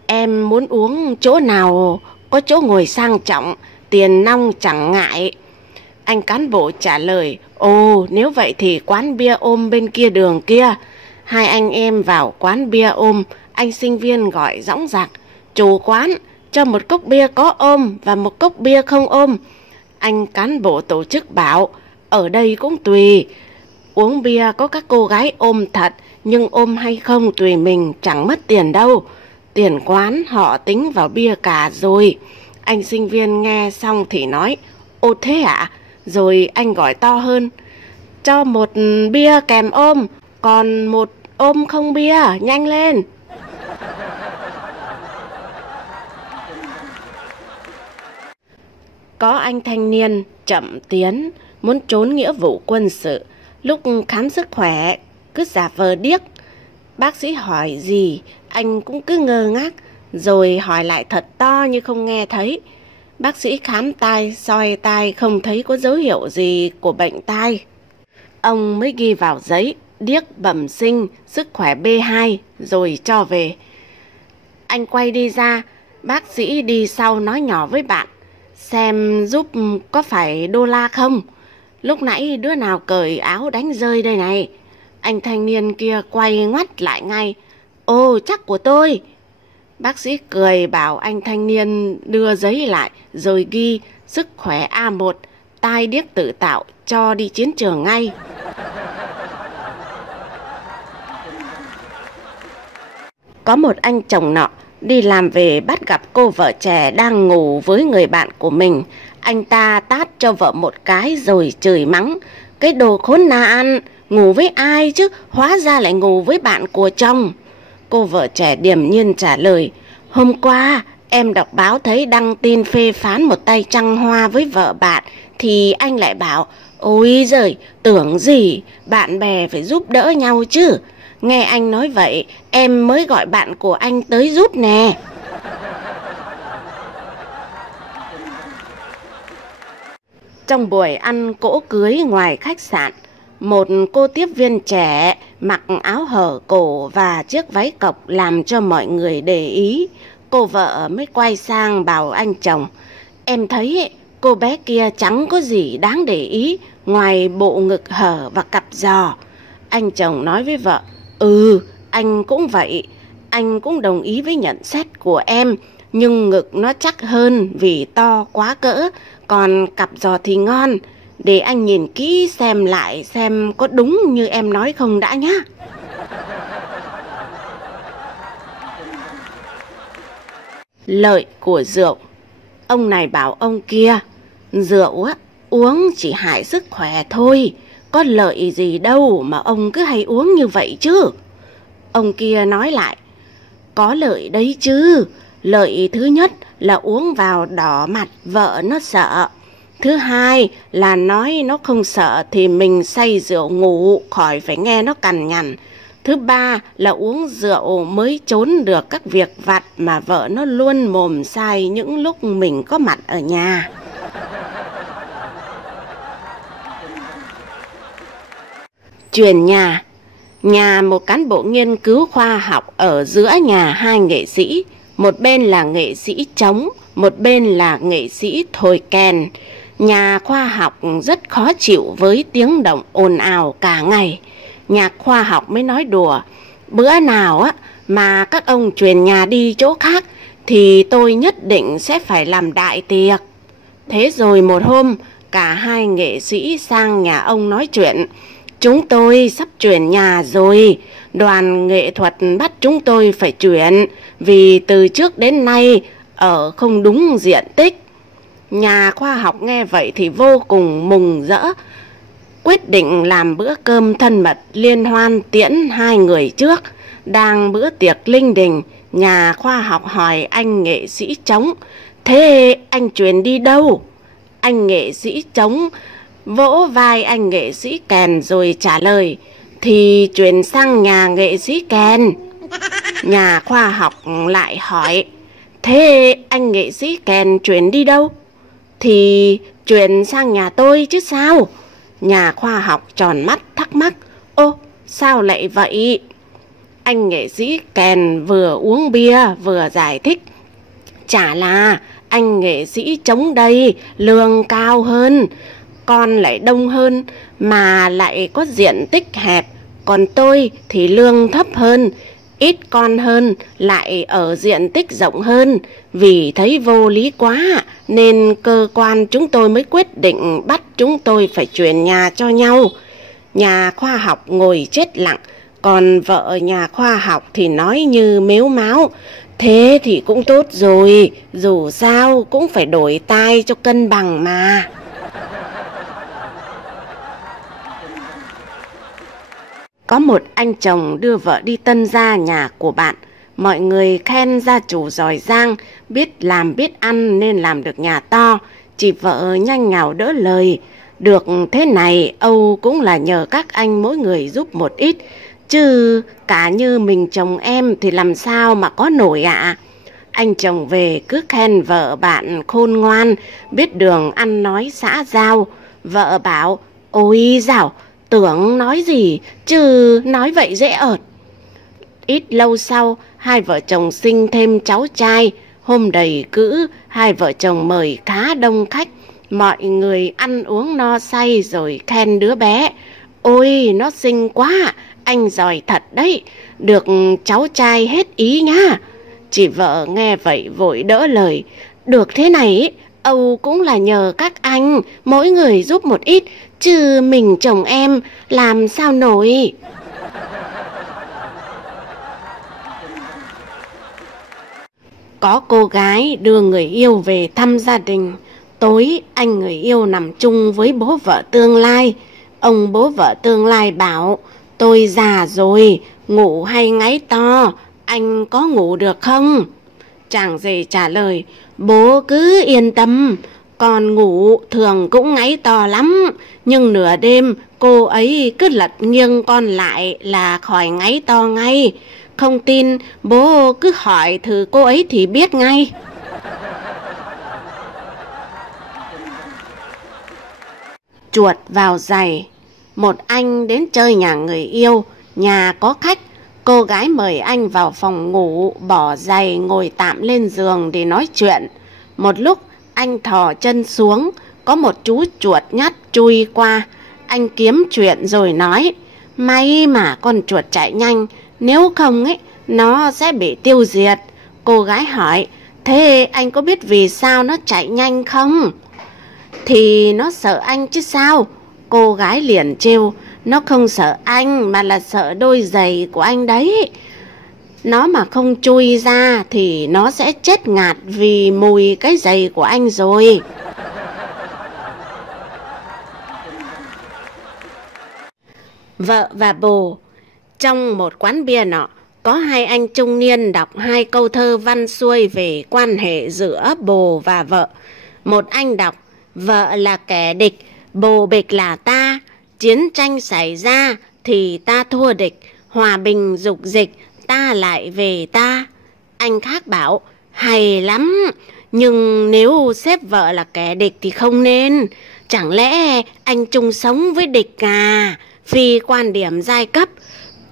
"Em muốn uống chỗ nào có chỗ ngồi sang trọng, tiền nong chẳng ngại." Anh cán bộ trả lời: "Ồ, nếu vậy thì quán bia ôm bên kia đường kia." Hai anh em vào quán bia ôm. Anh sinh viên gọi dõng dạc: "Chủ quán, cho một cốc bia có ôm và một cốc bia không ôm." Anh cán bộ tổ chức bảo: "Ở đây cũng tùy. Uống bia có các cô gái ôm thật, nhưng ôm hay không tùy mình, chẳng mất tiền đâu. Tiền quán họ tính vào bia cả rồi." Anh sinh viên nghe xong thì nói: "Ồ thế ạ?" Rồi anh gọi to hơn: "Cho một bia kèm ôm, còn một ôm không bia, nhanh lên." Có anh thanh niên chậm tiến, muốn trốn nghĩa vụ quân sự. Lúc khám sức khỏe cứ giả vờ điếc. Bác sĩ hỏi gì anh cũng cứ ngơ ngác, rồi hỏi lại thật to như không nghe thấy. Bác sĩ khám tai, soi tai không thấy có dấu hiệu gì của bệnh tai. Ông mới ghi vào giấy: "Điếc bẩm sinh, sức khỏe B2", rồi cho về. Anh quay đi ra, bác sĩ đi sau nói nhỏ với bạn: "Xem giúp có phải đô la không? Lúc nãy đứa nào cởi áo đánh rơi đây này?" Anh thanh niên kia quay ngoắt lại ngay: "Ồ, chắc của tôi." Bác sĩ cười bảo anh thanh niên đưa giấy lại, rồi ghi: "Sức khỏe A1, tai điếc tự tạo, cho đi chiến trường ngay." Có một anh chồng nọ đi làm về bắt gặp cô vợ trẻ đang ngủ với người bạn của mình. Anh ta tát cho vợ một cái rồi chửi mắng: "Cái đồ khốn nạn, ngủ với ai chứ, hóa ra lại ngủ với bạn của chồng." Cô vợ trẻ điềm nhiên trả lời: "Hôm qua em đọc báo thấy đăng tin phê phán một tay trăng hoa với vợ bạn, thì anh lại bảo: ôi giời, tưởng gì, bạn bè phải giúp đỡ nhau chứ. Nghe anh nói vậy, em mới gọi bạn của anh tới giúp nè." Trong buổi ăn cỗ cưới ngoài khách sạn, một cô tiếp viên trẻ mặc áo hở cổ và chiếc váy cộc làm cho mọi người để ý. Cô vợ mới quay sang bảo anh chồng: "Em thấy cô bé kia chẳng có gì đáng để ý ngoài bộ ngực hở và cặp giò." Anh chồng nói với vợ: "Ừ, anh cũng vậy. Anh cũng đồng ý với nhận xét của em, nhưng ngực nó chắc hơn vì to quá cỡ, còn cặp giò thì ngon. Để anh nhìn kỹ xem lại xem có đúng như em nói không đã nhá." Lợi của rượu. Ông này bảo ông kia: "Rượu á, uống chỉ hại sức khỏe thôi, có lợi gì đâu mà ông cứ hay uống như vậy chứ." Ông kia nói lại: "Có lợi đấy chứ. Lợi thứ nhất là uống vào đỏ mặt vợ nó sợ. Thứ hai là nói nó không sợ thì mình say rượu ngủ khỏi phải nghe nó cằn nhằn. Thứ ba là uống rượu mới trốn được các việc vặt mà vợ nó luôn mồm sai những lúc mình có mặt ở nhà." Truyền nhà. Nhà một cán bộ nghiên cứu khoa học ở giữa nhà hai nghệ sĩ. Một bên là nghệ sĩ trống, một bên là nghệ sĩ thổi kèn. Nhà khoa học rất khó chịu với tiếng động ồn ào cả ngày. Nhà khoa học mới nói đùa: "Bữa nào á mà các ông truyền nhà đi chỗ khác thì tôi nhất định sẽ phải làm đại tiệc." Thế rồi một hôm, cả hai nghệ sĩ sang nhà ông nói chuyện: "Chúng tôi sắp chuyển nhà rồi, đoàn nghệ thuật bắt chúng tôi phải chuyển vì từ trước đến nay ở không đúng diện tích. Nhà khoa học nghe vậy thì vô cùng mừng rỡ, quyết định làm bữa cơm thân mật liên hoan tiễn hai người trước. Đang bữa tiệc linh đình, nhà khoa học hỏi anh nghệ sĩ trống: thế anh chuyển đi đâu? Anh nghệ sĩ trống vỗ vai anh nghệ sĩ kèn rồi trả lời: thì chuyển sang nhà nghệ sĩ kèn. Nhà khoa học lại hỏi: thế anh nghệ sĩ kèn chuyển đi đâu? Thì chuyển sang nhà tôi chứ sao? Nhà khoa học tròn mắt thắc mắc: ô, sao lại vậy? Anh nghệ sĩ kèn vừa uống bia vừa giải thích: chả là anh nghệ sĩ trống đây lương cao hơn, con lại đông hơn mà lại có diện tích hẹp, còn tôi thì lương thấp hơn, ít con hơn lại ở diện tích rộng hơn. Vì thấy vô lý quá nên cơ quan chúng tôi mới quyết định bắt chúng tôi phải chuyển nhà cho nhau. Nhà khoa học ngồi chết lặng, còn vợ nhà khoa học thì nói như mếu máo: thế thì cũng tốt rồi, dù sao cũng phải đổi tai cho cân bằng mà. Có một anh chồng đưa vợ đi tân gia nhà của bạn. Mọi người khen gia chủ giỏi giang, biết làm biết ăn nên làm được nhà to. Chị vợ nhanh nhảu đỡ lời: được thế này Âu cũng là nhờ các anh mỗi người giúp một ít, chứ cả như mình chồng em thì làm sao mà có nổi ạ. Anh chồng về cứ khen vợ bạn khôn ngoan, biết đường ăn nói xã giao. Vợ bảo: ôi dào, tưởng nói gì chứ nói vậy dễ ợt. Ít lâu sau, hai vợ chồng sinh thêm cháu trai. Hôm đầy cữ, hai vợ chồng mời khá đông khách. Mọi người ăn uống no say rồi khen đứa bé: ôi nó xinh quá, anh giỏi thật đấy, được cháu trai hết ý nhá. Chị vợ nghe vậy vội đỡ lời: được thế này Âu cũng là nhờ các anh mỗi người giúp một ít, chứ mình chồng em làm sao nổi. Có cô gái đưa người yêu về thăm gia đình. Tối anh người yêu nằm chung với bố vợ tương lai. Ông bố vợ tương lai bảo: tôi già rồi, ngủ hay ngáy to, anh có ngủ được không? Chàng rể trả lời: bố cứ yên tâm, con ngủ thường cũng ngáy to lắm, nhưng nửa đêm cô ấy cứ lật nghiêng con lại là khỏi ngáy to ngay. Không tin bố cứ hỏi thử cô ấy thì biết ngay. Chuột vào giày. Một anh đến chơi nhà người yêu, nhà có khách. Cô gái mời anh vào phòng ngủ, bỏ giày ngồi tạm lên giường để nói chuyện. Một lúc anh thò chân xuống, có một chú chuột nhắt chui qua. Anh kiếm chuyện rồi nói: may mà con chuột chạy nhanh, nếu không ấy nó sẽ bị tiêu diệt. Cô gái hỏi: thế anh có biết vì sao nó chạy nhanh không? Thì nó sợ anh chứ sao. Cô gái liền trêu: nó không sợ anh mà là sợ đôi giày của anh đấy. Nó mà không chui ra thì nó sẽ chết ngạt vì mùi cái giày của anh rồi. Vợ và bồ. Trong một quán bia nọ, có hai anh trung niên đọc hai câu thơ văn xuôi về quan hệ giữa bồ và vợ. Một anh đọc: vợ là kẻ địch, bồ bịch là ta, chiến tranh xảy ra thì ta thua địch, hòa bình dục dịch ta lại về ta. Anh khác bảo: hay lắm, nhưng nếu xếp vợ là kẻ địch thì không nên. Chẳng lẽ anh chung sống với địch à? Phi quan điểm giai cấp.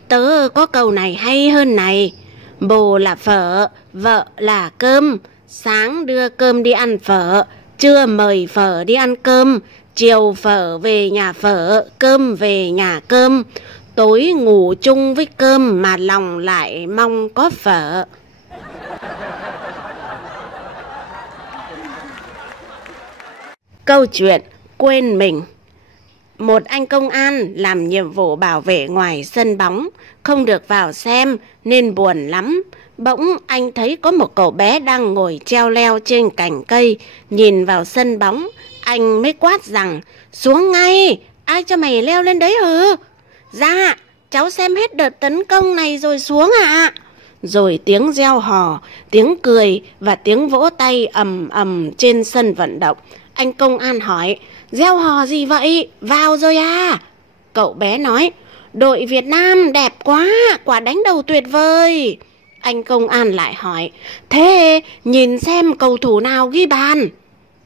Tớ có câu này hay hơn này: bồ là phở, vợ là cơm. Sáng đưa cơm đi ăn phở, trưa mời phở đi ăn cơm. Chiều phở về nhà phở, cơm về nhà cơm. Tối ngủ chung với cơm mà lòng lại mong có phở. Câu chuyện quên mình. Một anh công an làm nhiệm vụ bảo vệ ngoài sân bóng, không được vào xem nên buồn lắm. Bỗng anh thấy có một cậu bé đang ngồi treo leo trên cành cây, nhìn vào sân bóng. Anh mới quát rằng: xuống ngay, ai cho mày leo lên đấy hừ? Dạ, cháu xem hết đợt tấn công này rồi xuống ạ. Rồi tiếng reo hò, tiếng cười và tiếng vỗ tay ầm ầm trên sân vận động. Anh công an hỏi: reo hò gì vậy? Vào rồi à? Cậu bé nói: đội Việt Nam đẹp quá, quả đánh đầu tuyệt vời. Anh công an lại hỏi: thế nhìn xem cầu thủ nào ghi bàn?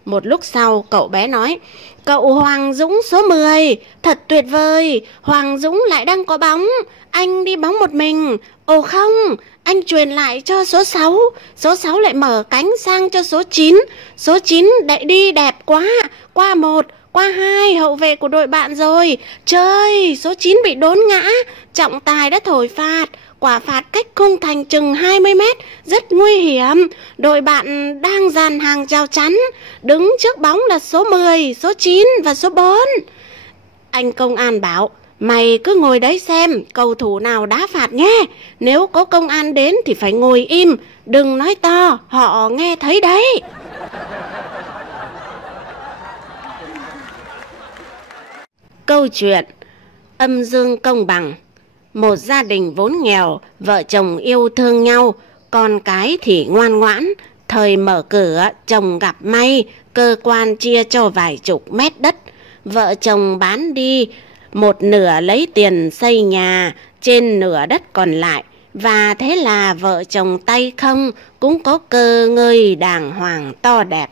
Một lúc sau cậu bé nói: cậu Hoàng Dũng số 10, thật tuyệt vời, Hoàng Dũng lại đang có bóng, anh đi bóng một mình. Ồ không, anh truyền lại cho số 6, số 6 lại mở cánh sang cho số 9, số 9 đẩy đi đẹp quá, qua 1, qua 2 hậu vệ của đội bạn rồi. Trời, số 9 bị đốn ngã, trọng tài đã thổi phạt. Quả phạt cách khung thành chừng 20 mét, rất nguy hiểm. Đội bạn đang dàn hàng rào chắn, đứng trước bóng là số 10, số 9 và số 4. Anh công an bảo: mày cứ ngồi đấy xem cầu thủ nào đá phạt nhé. Nếu có công an đến thì phải ngồi im, đừng nói to, họ nghe thấy đấy. Câu chuyện âm dương công bằng. Một gia đình vốn nghèo, vợ chồng yêu thương nhau, con cái thì ngoan ngoãn. Thời mở cửa, chồng gặp may, cơ quan chia cho vài chục mét đất. Vợ chồng bán đi, một nửa lấy tiền xây nhà, trên nửa đất còn lại. Và thế là vợ chồng tay không cũng có cơ ngơi đàng hoàng to đẹp.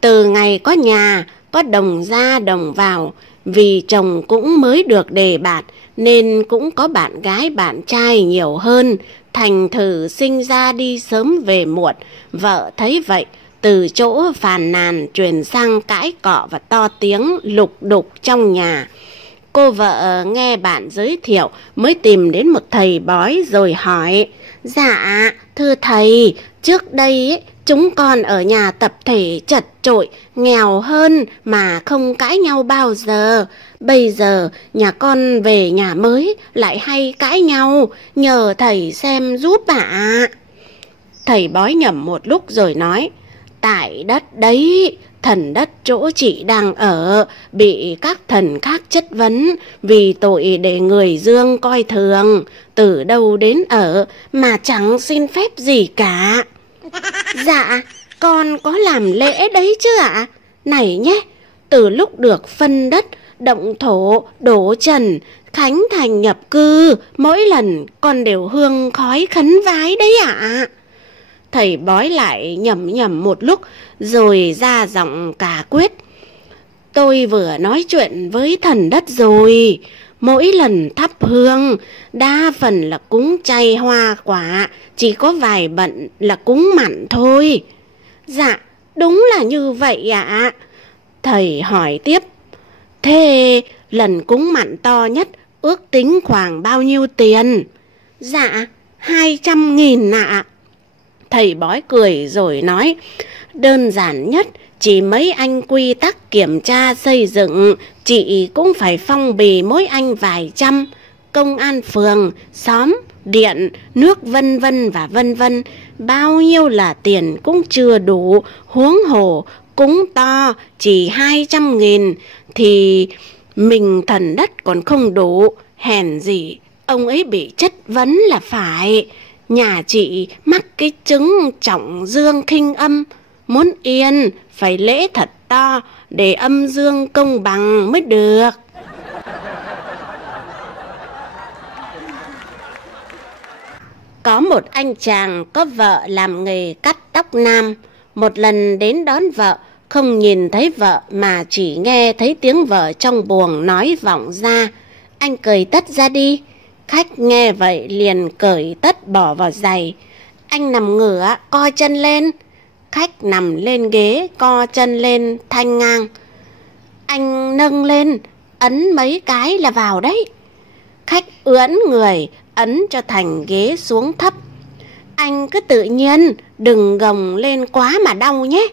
Từ ngày có nhà, có đồng ra đồng vào, vì chồng cũng mới được đề bạt nên cũng có bạn gái bạn trai nhiều hơn. Thành thử sinh ra đi sớm về muộn. Vợ thấy vậy, từ chỗ phàn nàn chuyển sang cãi cọ và to tiếng lục đục trong nhà. Cô vợ nghe bạn giới thiệu mới tìm đến một thầy bói rồi hỏi: dạ, thưa thầy, trước đây chúng con ở nhà tập thể chật chội, nghèo hơn mà không cãi nhau bao giờ. Bây giờ nhà con về nhà mới lại hay cãi nhau, nhờ thầy xem giúp ạ. Thầy bói nhẩm một lúc rồi nói: tại đất đấy, thần đất chỗ chị đang ở bị các thần khác chất vấn vì tội để người dương coi thường. Từ đâu đến ở mà chẳng xin phép gì cả. Dạ, con có làm lễ đấy chứ ạ? Này nhé, từ lúc được phân đất, động thổ, đổ trần, khánh thành nhập cư, mỗi lần con đều hương khói khấn vái đấy ạ. Thầy bói lại nhẩm nhẩm một lúc rồi ra giọng cả quyết: tôi vừa nói chuyện với thần đất rồi. Mỗi lần thắp hương, đa phần là cúng chay hoa quả, chỉ có vài bận là cúng mặn thôi. Dạ, đúng là như vậy ạ. Thầy hỏi tiếp: thế lần cúng mặn to nhất ước tính khoảng bao nhiêu tiền? Dạ, 200.000 ạ. Thầy bói cười rồi nói: đơn giản nhất, chỉ mấy anh quy tắc kiểm tra xây dựng, chị cũng phải phong bì mỗi anh vài trăm. Công an phường, xóm, điện, nước vân vân và vân vân, bao nhiêu là tiền cũng chưa đủ. Huống hồ cúng to chỉ 200.000 thì mình thần đất còn không đủ. Hèn gì ông ấy bị chất vấn là phải. Nhà chị mắc cái chứng trọng dương khinh âm, muốn yên phải lễ thật to để âm dương công bằng mới được. Có một anh chàng có vợ làm nghề cắt tóc nam. Một lần đến đón vợ, không nhìn thấy vợ mà chỉ nghe thấy tiếng vợ trong buồng nói vọng ra: anh cởi tất ra đi. Khách nghe vậy liền cởi tất bỏ vào giày. Anh nằm ngửa, co chân lên. Khách nằm lên ghế, co chân lên thanh ngang. Anh nâng lên, ấn mấy cái là vào đấy. Khách ưỡn người, ấn cho thành ghế xuống thấp. Anh cứ tự nhiên, đừng gồng lên quá mà đau nhé.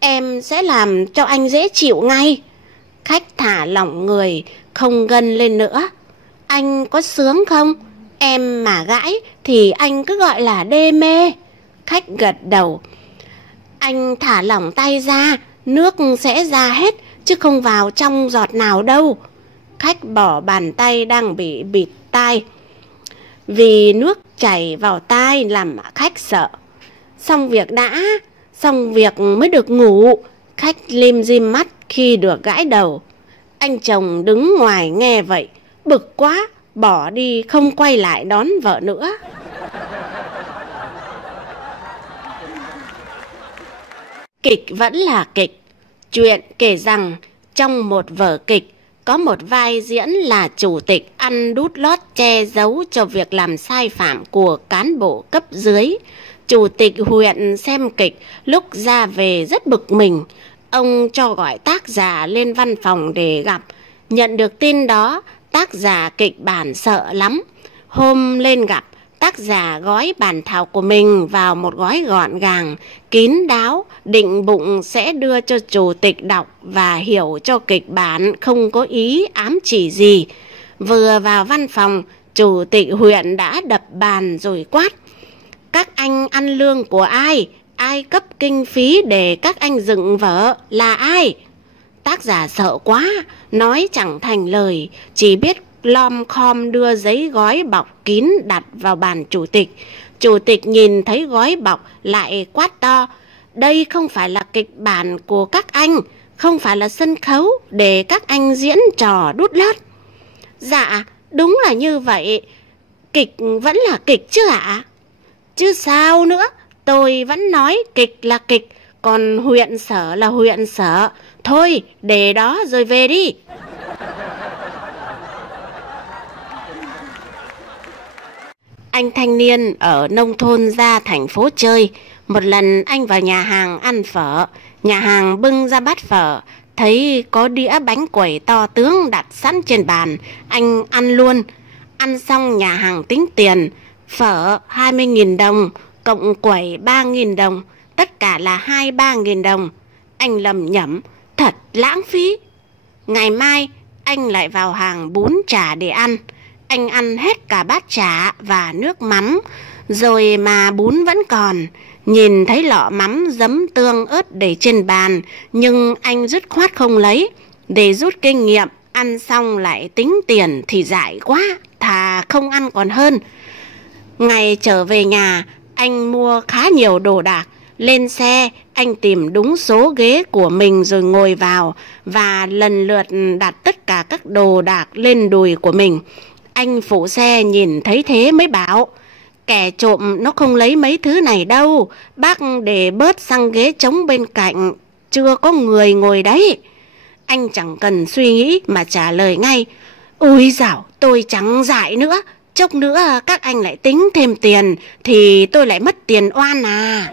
Em sẽ làm cho anh dễ chịu ngay. Khách thả lỏng người, không gân lên nữa. Anh có sướng không? Em mà gãi thì anh cứ gọi là đê mê. Khách gật đầu. Anh thả lỏng tay ra, nước sẽ ra hết, chứ không vào trong giọt nào đâu. Khách bỏ bàn tay đang bị bịt tai, vì nước chảy vào tai làm khách sợ. Xong việc đã, xong việc mới được ngủ. Khách lim dim mắt khi được gãi đầu. Anh chồng đứng ngoài nghe vậy, bực quá, bỏ đi không quay lại đón vợ nữa. Kịch vẫn là kịch. Chuyện kể rằng trong một vở kịch có một vai diễn là chủ tịch ăn đút lót che giấu cho việc làm sai phạm của cán bộ cấp dưới. Chủ tịch huyện xem kịch lúc ra về rất bực mình. Ông cho gọi tác giả lên văn phòng để gặp. Nhận được tin đó, tác giả kịch bản sợ lắm. Hôm lên gặp, tác giả gói bản thảo của mình vào một gói gọn gàng, kín đáo, định bụng sẽ đưa cho chủ tịch đọc và hiểu cho kịch bản không có ý ám chỉ gì. Vừa vào văn phòng, chủ tịch huyện đã đập bàn rồi quát: Các anh ăn lương của ai? Ai cấp kinh phí để các anh dựng vở là ai? Tác giả sợ quá, nói chẳng thành lời, chỉ biết lom khom đưa giấy gói bọc kín đặt vào bàn chủ tịch. Chủ tịch nhìn thấy gói bọc lại quát to: Đây không phải là kịch bản của các anh, không phải là sân khấu để các anh diễn trò đút lót. Dạ, đúng là như vậy. Kịch vẫn là kịch chứ ạ? Chứ sao nữa, tôi vẫn nói kịch là kịch, còn huyện sở là huyện sở. Thôi, để đó rồi về đi. Anh thanh niên ở nông thôn ra thành phố chơi. Một lần anh vào nhà hàng ăn phở. Nhà hàng bưng ra bát phở, thấy có đĩa bánh quẩy to tướng đặt sẵn trên bàn. Anh ăn luôn. Ăn xong nhà hàng tính tiền. Phở 20.000 đồng, cộng quẩy 3.000 đồng, tất cả là 23.000 đồng. Anh lầm nhẩm, thật lãng phí. Ngày mai anh lại vào hàng bún chả để ăn. Anh ăn hết cả bát chả và nước mắm, rồi mà bún vẫn còn. Nhìn thấy lọ mắm giấm tương ớt để trên bàn, nhưng anh dứt khoát không lấy. Để rút kinh nghiệm, ăn xong lại tính tiền thì dại quá, thà không ăn còn hơn. Ngày trở về nhà, anh mua khá nhiều đồ đạc. Lên xe, anh tìm đúng số ghế của mình rồi ngồi vào và lần lượt đặt tất cả các đồ đạc lên đùi của mình. Anh phụ xe nhìn thấy thế mới bảo: Kẻ trộm nó không lấy mấy thứ này đâu, bác để bớt sang ghế trống bên cạnh, chưa có người ngồi đấy. Anh chẳng cần suy nghĩ mà trả lời ngay: Ôi dạo, tôi chẳng dại nữa, chốc nữa các anh lại tính thêm tiền thì tôi lại mất tiền oan à.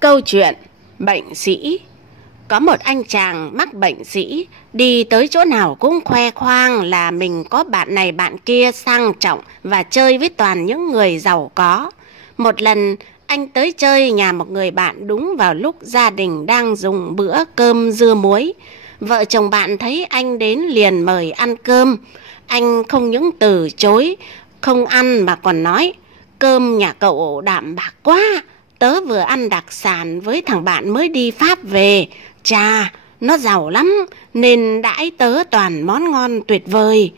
Câu chuyện bệnh sĩ. Có một anh chàng mắc bệnh sĩ, đi tới chỗ nào cũng khoe khoang là mình có bạn này bạn kia sang trọng và chơi với toàn những người giàu có. Một lần, anh tới chơi nhà một người bạn đúng vào lúc gia đình đang dùng bữa cơm dưa muối. Vợ chồng bạn thấy anh đến liền mời ăn cơm. Anh không những từ chối, không ăn mà còn nói: Cơm nhà cậu đạm bạc quá, tớ vừa ăn đặc sản với thằng bạn mới đi Pháp về. Chà, nó giàu lắm nên đãi tớ toàn món ngon tuyệt vời.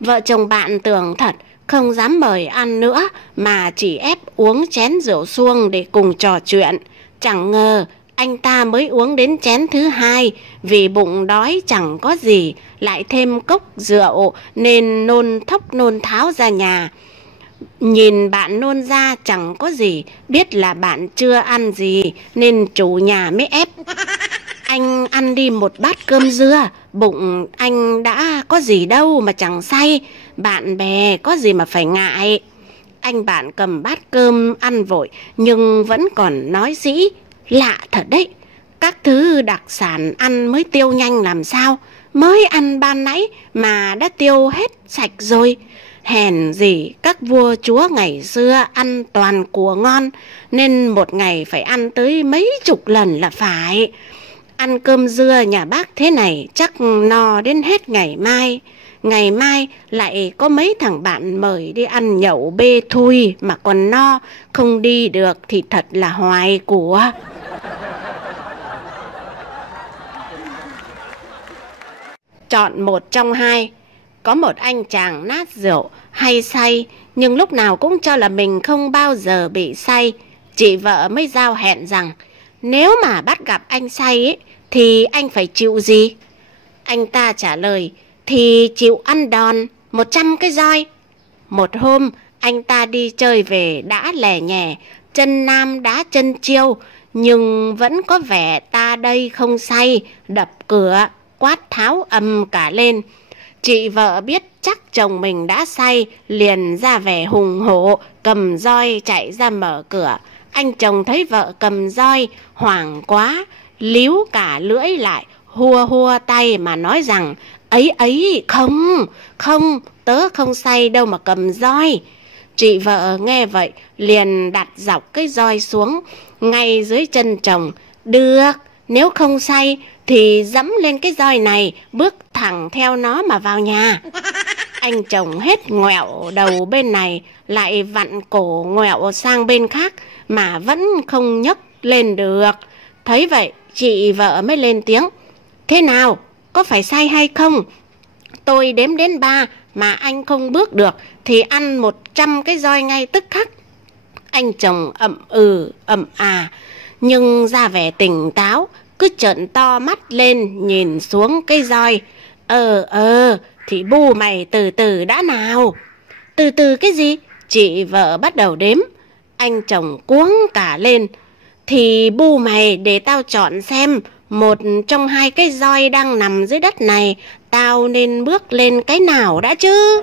Vợ chồng bạn tưởng thật, không dám mời ăn nữa mà chỉ ép uống chén rượu suông để cùng trò chuyện. Chẳng ngờ anh ta mới uống đến chén thứ hai, vì bụng đói chẳng có gì, lại thêm cốc rượu nên nôn thốc nôn tháo ra nhà. Nhìn bạn nôn ra chẳng có gì, biết là bạn chưa ăn gì nên chủ nhà mới ép. Anh ăn đi một bát cơm dưa, bụng anh đã có gì đâu mà chẳng say, bạn bè có gì mà phải ngại. Anh bạn cầm bát cơm ăn vội nhưng vẫn còn nói dĩ: Lạ thật đấy, các thứ đặc sản ăn mới tiêu nhanh làm sao, mới ăn ban nãy mà đã tiêu hết sạch rồi. Hèn gì các vua chúa ngày xưa ăn toàn của ngon, nên một ngày phải ăn tới mấy chục lần là phải. Ăn cơm dưa nhà bác thế này chắc no đến hết ngày mai. Ngày mai lại có mấy thằng bạn mời đi ăn nhậu bê thui mà còn no, không đi được thì thật là hoài của. Chọn một trong hai. Có một anh chàng nát rượu, hay say, nhưng lúc nào cũng cho là mình không bao giờ bị say. Chị vợ mới giao hẹn rằng nếu mà bắt gặp anh say ấy, thì anh phải chịu gì? Anh ta trả lời thì chịu ăn đòn 100 cái roi. Một hôm anh ta đi chơi về đã lè nhè, chân nam đá chân chiêu, nhưng vẫn có vẻ ta đây không say, đập cửa, quát tháo ầm cả lên. Chị vợ biết chắc chồng mình đã say, liền ra vẻ hùng hổ, cầm roi chạy ra mở cửa. Anh chồng thấy vợ cầm roi, hoảng quá, líu cả lưỡi lại, hua hua tay mà nói rằng ấy không, tớ không say đâu mà cầm roi. Chị vợ nghe vậy liền đặt dọc cái roi xuống ngay dưới chân chồng. Được, nếu không say thì dẫm lên cái roi này, bước thẳng theo nó mà vào nhà. Anh chồng hết ngoẹo đầu bên này lại vặn cổ ngoẹo sang bên khác mà vẫn không nhấc lên được. Thấy vậy chị vợ mới lên tiếng: thế nào, có phải say hay không? Tôi đếm đến 3 mà anh không bước được thì ăn 100 cái roi ngay tức khắc. Anh chồng ậm à, nhưng ra vẻ tỉnh táo, cứ trợn to mắt lên nhìn xuống cái roi. Thì bu mày từ từ đã nào. Từ từ cái gì? Chị vợ bắt đầu đếm. Anh chồng cuống cả lên. Thì bu mày để tao chọn xem, một trong hai cái roi đang nằm dưới đất này, tao nên bước lên cái nào đã chứ?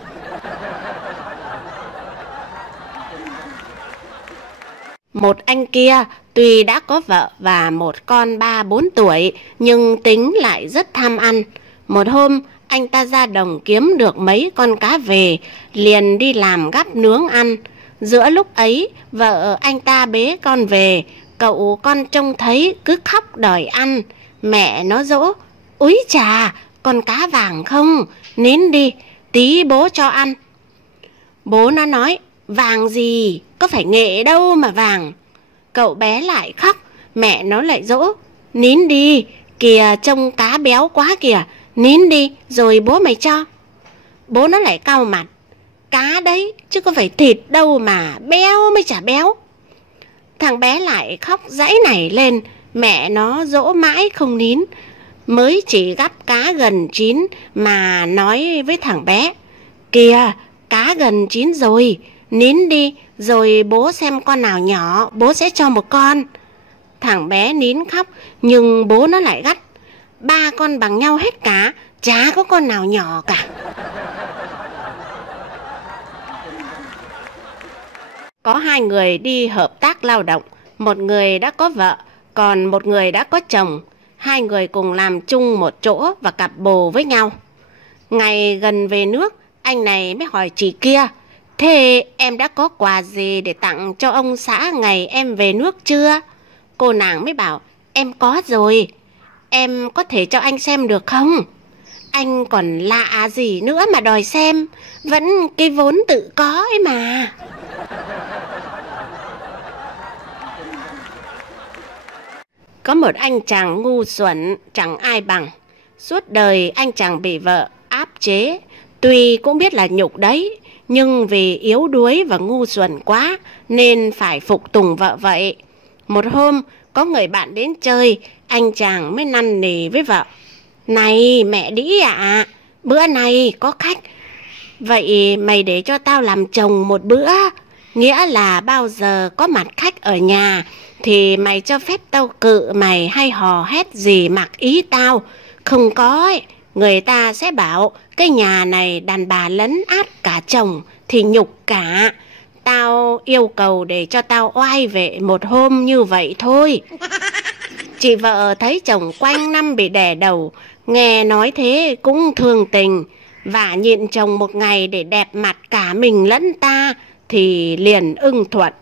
Một anh kia tuy đã có vợ và một con 3-4 tuổi, nhưng tính lại rất tham ăn. Một hôm anh ta ra đồng kiếm được mấy con cá về, liền đi làm gắp nướng ăn. Giữa lúc ấy vợ anh ta bế con về, cậu con trông thấy cứ khóc đòi ăn. Mẹ nó dỗ: úi chà, con cá vàng không, nín đi, tí bố cho ăn. Bố nó nói: vàng gì, có phải nghệ đâu mà vàng. Cậu bé lại khóc, mẹ nó lại dỗ: nín đi, kìa trông cá béo quá kìa, nín đi rồi bố mày cho. Bố nó lại cau mặt: cá đấy chứ có phải thịt đâu mà béo mới chả béo. Thằng bé lại khóc dãy nảy lên, mẹ nó dỗ mãi không nín. Mới chỉ gắp cá gần chín mà nói với thằng bé: kìa, cá gần chín rồi, nín đi rồi bố xem con nào nhỏ, bố sẽ cho một con. Thằng bé nín khóc, nhưng bố nó lại gắt: 3 con bằng nhau hết cả, chả có con nào nhỏ cả. Có 2 người đi hợp tác lao động, một người đã có vợ, còn một người đã có chồng. 2 người cùng làm chung một chỗ và cặp bồ với nhau. Ngày gần về nước, anh này mới hỏi chị kia: thế em đã có quà gì để tặng cho ông xã ngày em về nước chưa? Cô nàng mới bảo: em có rồi. Em có thể cho anh xem được không? Anh còn lạ gì nữa mà đòi xem, vẫn cái vốn tự có ấy mà. Có một anh chàng ngu xuẩn chẳng ai bằng. Suốt đời anh chàng bị vợ áp chế. Tuy cũng biết là nhục đấy, nhưng vì yếu đuối và ngu xuẩn quá nên phải phục tùng vợ vậy. Một hôm có người bạn đến chơi, anh chàng mới năn nỉ với vợ: này mẹ đĩ ạ, bữa nay có khách, vậy mày để cho tao làm chồng một bữa. Nghĩa là bao giờ có mặt khách ở nhà thì mày cho phép tao cự mày hay hò hét gì mặc ý tao. Không có ấy, người ta sẽ bảo cái nhà này đàn bà lấn át cả chồng thì nhục cả. Tao yêu cầu để cho oai oai vệ một hôm như vậy thôi. Chị vợ thấy chồng quanh năm bị đè đầu, nghe nói thế cũng thương tình. và nhịn chồng một ngày để đẹp mặt cả mình lẫn ta thì liền ưng thuận.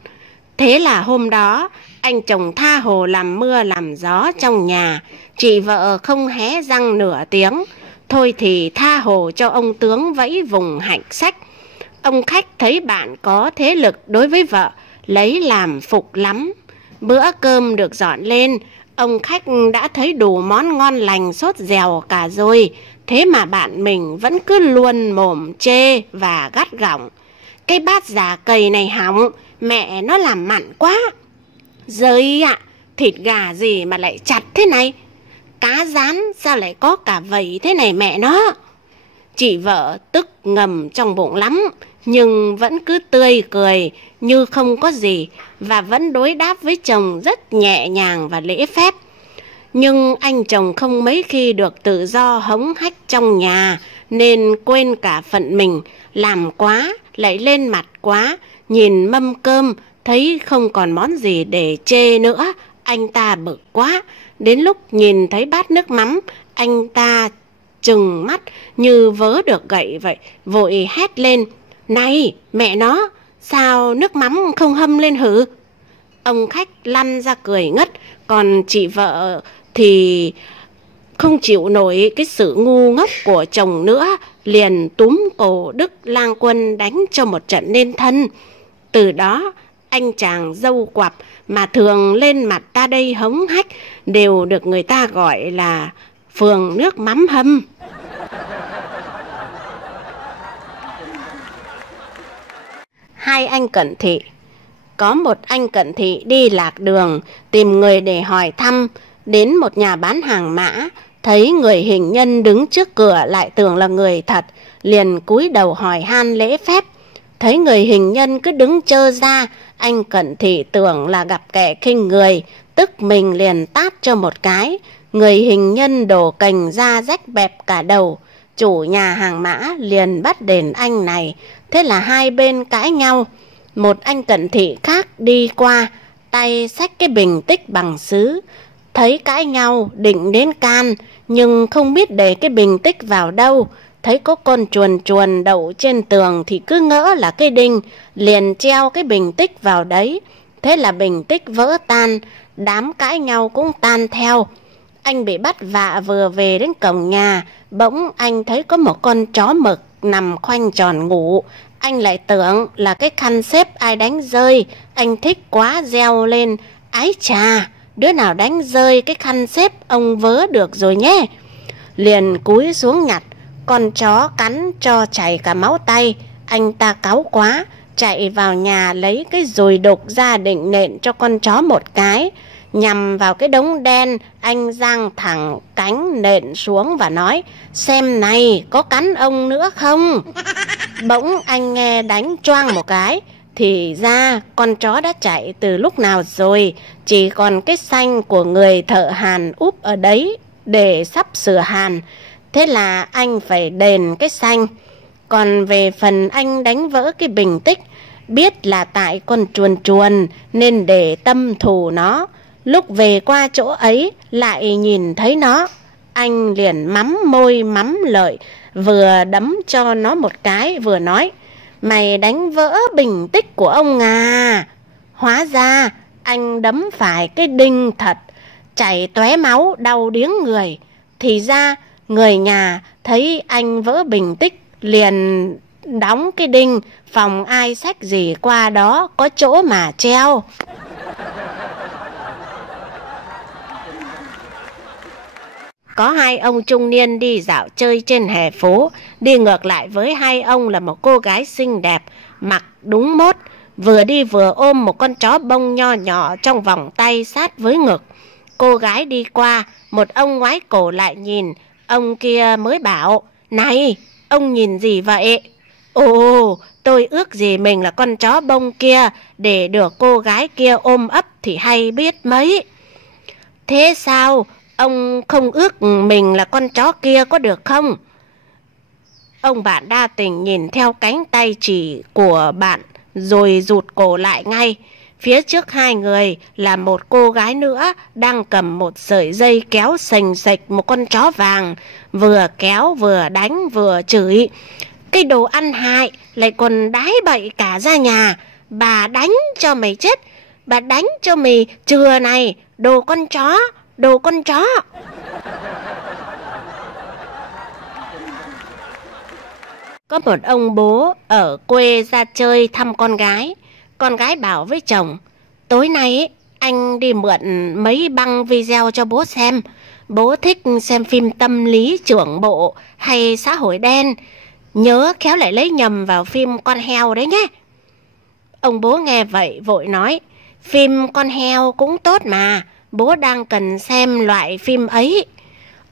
Thế là hôm đó anh chồng tha hồ làm mưa làm gió trong nhà, chị vợ không hé răng nửa tiếng. Thôi thì tha hồ cho ông tướng vẫy vùng hạnh sách. Ông khách thấy bạn có thế lực đối với vợ, lấy làm phục lắm. Bữa cơm được dọn lên, ông khách đã thấy đủ món ngon lành sốt dẻo cả rồi. Thế mà bạn mình vẫn cứ luôn mồm chê và gắt gỏng. Cái bát già cầy này hỏng, mẹ nó làm mặn quá. Giời ạ, thịt gà gì mà lại chặt thế này? Cá rán sao lại có cả vầy thế này mẹ nó? Chị vợ tức ngầm trong bụng lắm, nhưng vẫn cứ tươi cười như không có gì và vẫn đối đáp với chồng rất nhẹ nhàng và lễ phép. Nhưng anh chồng không mấy khi được tự do hống hách trong nhà nên quên cả phận mình, làm quá lại lên mặt quá, nhìn mâm cơm thấy không còn món gì để chê nữa, anh ta bực quá. Đến lúc nhìn thấy bát nước mắm, anh ta trừng mắt như vớ được gậy vậy, vội hét lên: "Này mẹ nó, sao nước mắm không hâm lên hử?" Ông khách lăn ra cười ngất, còn chị vợ thì không chịu nổi cái sự ngu ngốc của chồng nữa, liền túm cổ Đức Lang Quân đánh cho một trận nên thân. Từ đó anh chàng dâu quặp mà thường lên mặt ta đây hống hách đều được người ta gọi là phường nước mắm hâm. Hai anh cận thị. Có một anh cận thị đi lạc đường, tìm người để hỏi thăm. Đến một nhà bán hàng mã, thấy người hình nhân đứng trước cửa lại tưởng là người thật, liền cúi đầu hỏi han lễ phép. Thấy người hình nhân cứ đứng trơ ra, anh cận thị tưởng là gặp kẻ khinh người, tức mình liền tát cho một cái. Người hình nhân đổ cành ra rách bẹp cả đầu. Chủ nhà hàng mã liền bắt đền anh này. Thế là hai bên cãi nhau. Một anh cận thị khác đi qua, tay xách cái bình tích bằng sứ. Thấy cãi nhau định đến can, nhưng không biết để cái bình tích vào đâu. Thấy có con chuồn chuồn đậu trên tường thì cứ ngỡ là cái đinh, liền treo cái bình tích vào đấy. Thế là bình tích vỡ tan, đám cãi nhau cũng tan theo. Anh bị bắt vạ vừa về đến cổng nhà, bỗng anh thấy có một con chó mực nằm khoanh tròn ngủ. Anh lại tưởng là cái khăn xếp ai đánh rơi, anh thích quá reo lên: "Ái chà, đứa nào đánh rơi cái khăn xếp ông vớ được rồi nhé." Liền cúi xuống nhặt, con chó cắn cho chảy cả máu tay. Anh ta cáu quá, chạy vào nhà lấy cái dùi đục ra định nện cho con chó một cái. Nhằm vào cái đống đen, anh giang thẳng cánh nện xuống và nói: "Xem này, có cắn ông nữa không?" Bỗng anh nghe đánh choang một cái, thì ra con chó đã chạy từ lúc nào rồi, chỉ còn cái xanh của người thợ hàn úp ở đấy để sắp sửa hàn. Thế là anh phải đền cái xanh. Còn về phần anh đánh vỡ cái bình tích, biết là tại con chuồn chuồn nên để tâm thù nó. Lúc về qua chỗ ấy lại nhìn thấy nó, anh liền mắm môi mắm lợi, vừa đấm cho nó một cái vừa nói: "Mày đánh vỡ bình tích của ông à?" Hóa ra anh đấm phải cái đinh thật, chảy tóe máu đau điếng người. Thì ra người nhà thấy anh vỡ bình tích liền đóng cái đinh, phòng ai xách gì qua đó có chỗ mà treo. Có hai ông trung niên đi dạo chơi trên hè phố. Đi ngược lại với hai ông là một cô gái xinh đẹp, mặc đúng mốt, vừa đi vừa ôm một con chó bông nho nhỏ trong vòng tay sát với ngực. Cô gái đi qua, một ông ngoái cổ lại nhìn. Ông kia mới bảo: "Này, ông nhìn gì vậy?" "Ồ, tôi ước gì mình là con chó bông kia, để được cô gái kia ôm ấp thì hay biết mấy." "Thế sao ông không ước mình là con chó kia có được không?" Ông bạn đa tình nhìn theo cánh tay chỉ của bạn rồi rụt cổ lại ngay. Phía trước hai người là một cô gái nữa đang cầm một sợi dây kéo xềnh xệch một con chó vàng, vừa kéo vừa đánh vừa chửi: "Cái đồ ăn hại, lại còn đái bậy cả ra nhà, bà đánh cho mày chết, bà đánh cho mày chừa này, đồ con chó, đồ con chó." Có một ông bố ở quê ra chơi thăm con gái. Con gái bảo với chồng: "Tối nay anh đi mượn mấy băng video cho bố xem. Bố thích xem phim tâm lý trưởng bộ hay xã hội đen. Nhớ khéo lại lấy nhầm vào phim con heo đấy nhé." Ông bố nghe vậy vội nói: "Phim con heo cũng tốt mà, bố đang cần xem loại phim ấy."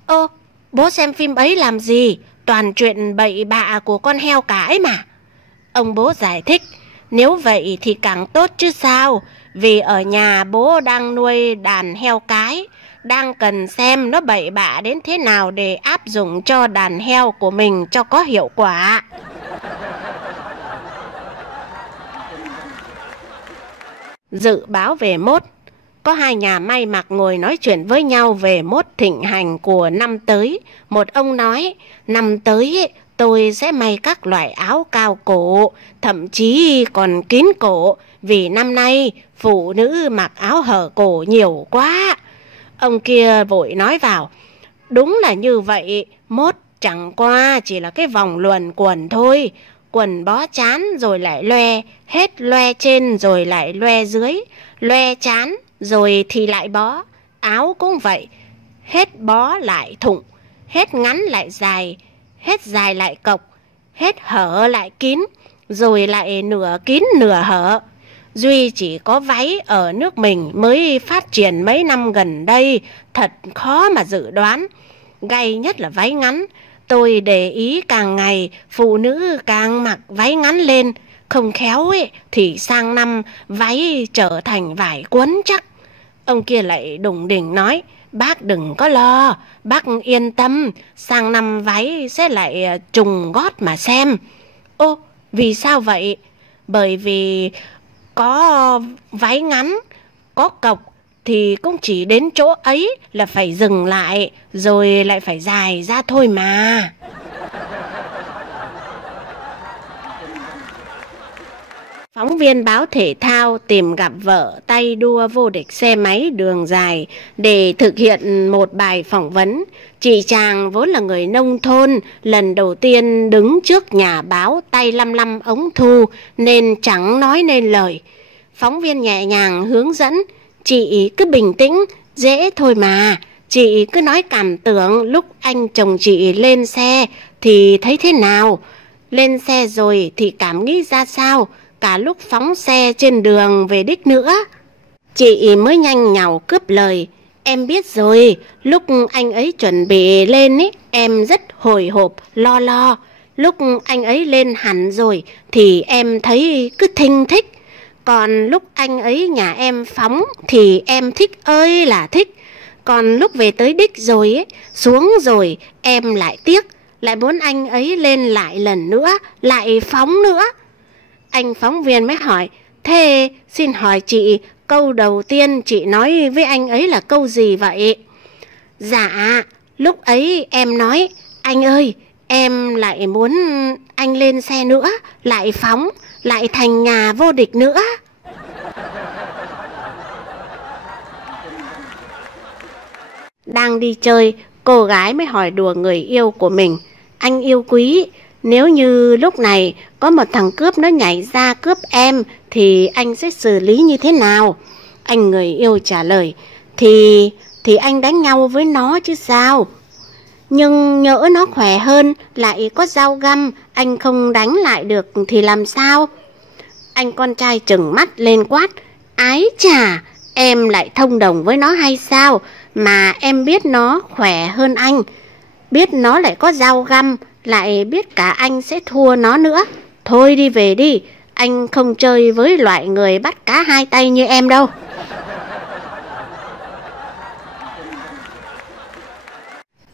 "Ô, bố xem phim ấy làm gì? Toàn chuyện bậy bạ của con heo cả ấy mà." Ông bố giải thích: "Nếu vậy thì càng tốt chứ sao, vì ở nhà bố đang nuôi đàn heo cái, đang cần xem nó bậy bạ đến thế nào để áp dụng cho đàn heo của mình cho có hiệu quả." Dự báo về mốt. Có hai nhà may mặc ngồi nói chuyện với nhau về mốt thịnh hành của năm tới. Một ông nói: "Năm tới tôi sẽ may các loại áo cao cổ, thậm chí còn kín cổ, vì năm nay phụ nữ mặc áo hở cổ nhiều quá." Ông kia vội nói vào: "Đúng là như vậy, mốt chẳng qua chỉ là cái vòng luẩn quẩn thôi. Quần bó chán rồi lại loe, hết loe trên rồi lại loe dưới, loe chán rồi thì lại bó. Áo cũng vậy, hết bó lại thụng, hết ngắn lại dài, hết dài lại cộc, hết hở lại kín, rồi lại nửa kín nửa hở. Duy chỉ có váy ở nước mình mới phát triển mấy năm gần đây, thật khó mà dự đoán. Gay nhất là váy ngắn. Tôi để ý càng ngày phụ nữ càng mặc váy ngắn lên, không khéo thì sang năm váy trở thành vải quấn chắc." Ông kia lại đủng đỉnh nói: "Bác đừng có lo, bác yên tâm, sang năm váy sẽ lại trùng gót mà xem." "Ô, vì sao vậy?" "Bởi vì có váy ngắn, có cộc thì cũng chỉ đến chỗ ấy là phải dừng lại, rồi lại phải dài ra thôi mà." Phóng viên báo thể thao tìm gặp vợ tay đua vô địch xe máy đường dài để thực hiện một bài phỏng vấn. Chị chàng vốn là người nông thôn, lần đầu tiên đứng trước nhà báo tay lăm lăm ống thu nên chẳng nói nên lời. Phóng viên nhẹ nhàng hướng dẫn: "Chị cứ bình tĩnh, dễ thôi mà. Chị cứ nói cảm tưởng lúc anh chồng chị lên xe thì thấy thế nào, lên xe rồi thì cảm nghĩ ra sao, cả lúc phóng xe trên đường về đích nữa." Chị mới nhanh nhảu cướp lời: "Em biết rồi, lúc anh ấy chuẩn bị lên em rất hồi hộp, lo. Lúc anh ấy lên hẳn rồi thì em thấy cứ thinh thích. Còn lúc anh ấy nhà em phóng thì em thích ơi là thích. Còn lúc về tới đích rồi xuống rồi em lại tiếc, lại muốn anh ấy lên lại lần nữa, lại phóng nữa." Anh phóng viên mới hỏi: "Thế xin hỏi chị, câu đầu tiên chị nói với anh ấy là câu gì vậy?" "Dạ, lúc ấy em nói: Anh ơi, em lại muốn anh lên xe nữa, lại phóng, lại thành nhà vô địch nữa." Đang đi chơi, cô gái mới hỏi đùa người yêu của mình: "Anh yêu quý, nếu như lúc này có một thằng cướp nó nhảy ra cướp em thì anh sẽ xử lý như thế nào?" Anh người yêu trả lời: Thì anh đánh nhau với nó chứ sao. Nhưng nhỡ nó khỏe hơn, lại có dao găm, anh không đánh lại được thì làm sao?" Anh con trai trừng mắt lên quát: "Ái chà, em lại thông đồng với nó hay sao mà em biết nó khỏe hơn anh, biết nó lại có dao găm, lại biết cả anh sẽ thua nó nữa. Thôi đi về đi, anh không chơi với loại người bắt cá hai tay như em đâu."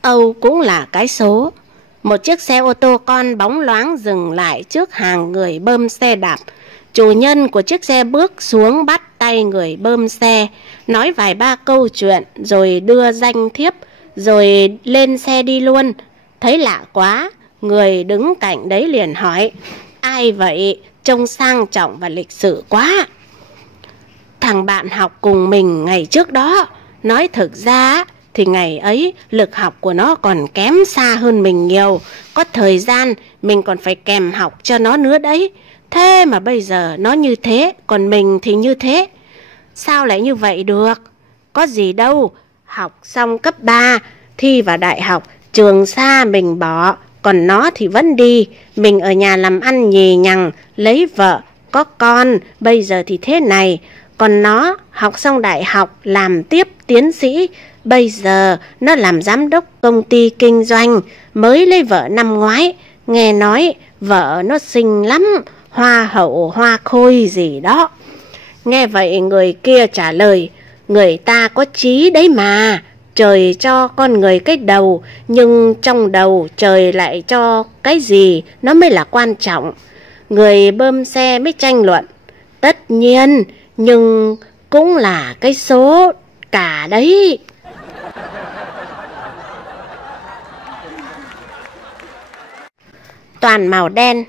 Âu cũng là cái số. Một chiếc xe ô tô con bóng loáng dừng lại trước hàng người bơm xe đạp. Chủ nhân của chiếc xe bước xuống bắt tay người bơm xe, nói vài ba câu chuyện rồi đưa danh thiếp, rồi lên xe đi luôn. Thấy lạ quá, người đứng cạnh đấy liền hỏi: ai vậy? Trông sang trọng và lịch sự quá. Thằng bạn học cùng mình ngày trước đó. Nói thực ra thì ngày ấy lực học của nó còn kém xa hơn mình nhiều. Có thời gian mình còn phải kèm học cho nó nữa đấy. Thế mà bây giờ nó như thế, còn mình thì như thế. Sao lại như vậy được? Có gì đâu. Học xong cấp 3, thi vào đại học, trường xa mình bỏ, còn nó thì vẫn đi. Mình ở nhà làm ăn nhì nhằng, lấy vợ, có con, bây giờ thì thế này. Còn nó học xong đại học, làm tiếp tiến sĩ, bây giờ nó làm giám đốc công ty kinh doanh, mới lấy vợ năm ngoái. Nghe nói vợ nó xinh lắm, hoa hậu hoa khôi gì đó. Nghe vậy người kia trả lời: người ta có chí đấy mà. Trời cho con người cái đầu, nhưng trong đầu trời lại cho cái gì nó mới là quan trọng. Người bơm xe mới tranh luận: tất nhiên, nhưng cũng là cái số cả đấy. Toàn màu đen.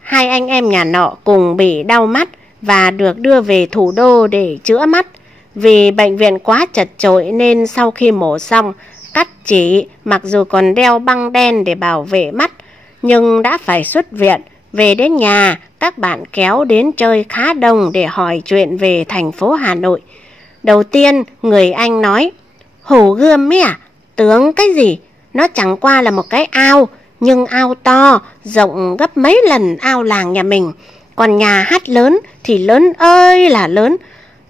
Hai anh em nhà nọ cùng bị đau mắt và được đưa về thủ đô để chữa mắt. Vì bệnh viện quá chật chội nên sau khi mổ xong, cắt chỉ, mặc dù còn đeo băng đen để bảo vệ mắt, nhưng đã phải xuất viện. Về đến nhà, các bạn kéo đến chơi khá đông để hỏi chuyện về thành phố Hà Nội. Đầu tiên, người anh nói: Hồ Gươm ấy à? Tưởng cái gì? Nó chẳng qua là một cái ao, nhưng ao to, rộng gấp mấy lần ao làng nhà mình. Còn nhà hát lớn thì lớn ơi là lớn.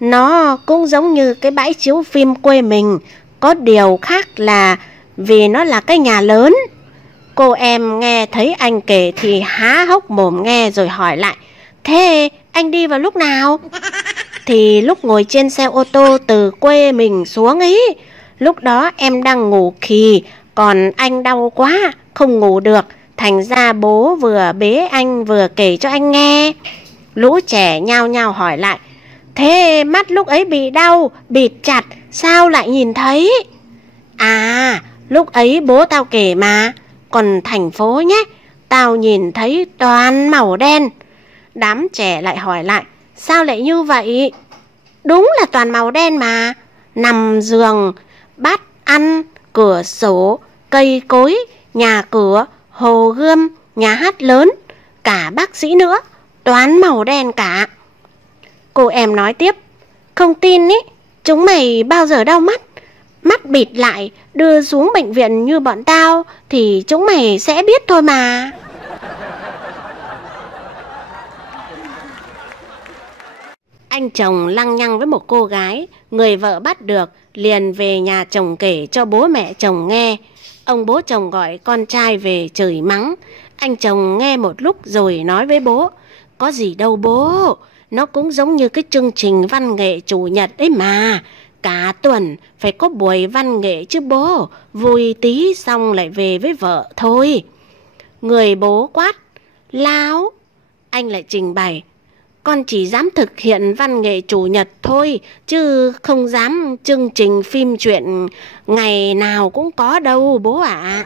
Nó cũng giống như cái bãi chiếu phim quê mình, có điều khác là vì nó là cái nhà lớn. Cô em nghe thấy anh kể thì há hốc mồm nghe rồi hỏi lại: thế anh đi vào lúc nào? Thì lúc ngồi trên xe ô tô từ quê mình xuống ấy. Lúc đó em đang ngủ khì, còn anh đau quá, không ngủ được. Thành ra bố vừa bế anh vừa kể cho anh nghe. Lũ trẻ nhao nhao hỏi lại: thế mắt lúc ấy bị đau, bịt chặt, sao lại nhìn thấy? À, lúc ấy bố tao kể mà. Còn thành phố nhé, tao nhìn thấy toàn màu đen. Đám trẻ lại hỏi lại: sao lại như vậy? Đúng là toàn màu đen mà. Nằm giường, bát ăn, cửa sổ, cây cối, nhà cửa, hồ gươm, nhà hát lớn, cả bác sĩ nữa, toàn màu đen cả. Cô em nói tiếp: không tin ý, chúng mày bao giờ đau mắt? Mắt bịt lại, đưa xuống bệnh viện như bọn tao thì chúng mày sẽ biết thôi mà. Anh chồng lăng nhăng với một cô gái, người vợ bắt được, liền về nhà chồng kể cho bố mẹ chồng nghe. Ông bố chồng gọi con trai về chửi mắng. Anh chồng nghe một lúc rồi nói với bố: có gì đâu bố, nó cũng giống như cái chương trình văn nghệ chủ nhật ấy mà. Cả tuần phải có buổi văn nghệ chứ bố, vui tí xong lại về với vợ thôi. Người bố quát: láo. Anh lại trình bày: con chỉ dám thực hiện văn nghệ chủ nhật thôi, chứ không dám chương trình phim truyện ngày nào cũng có đâu bố ạ.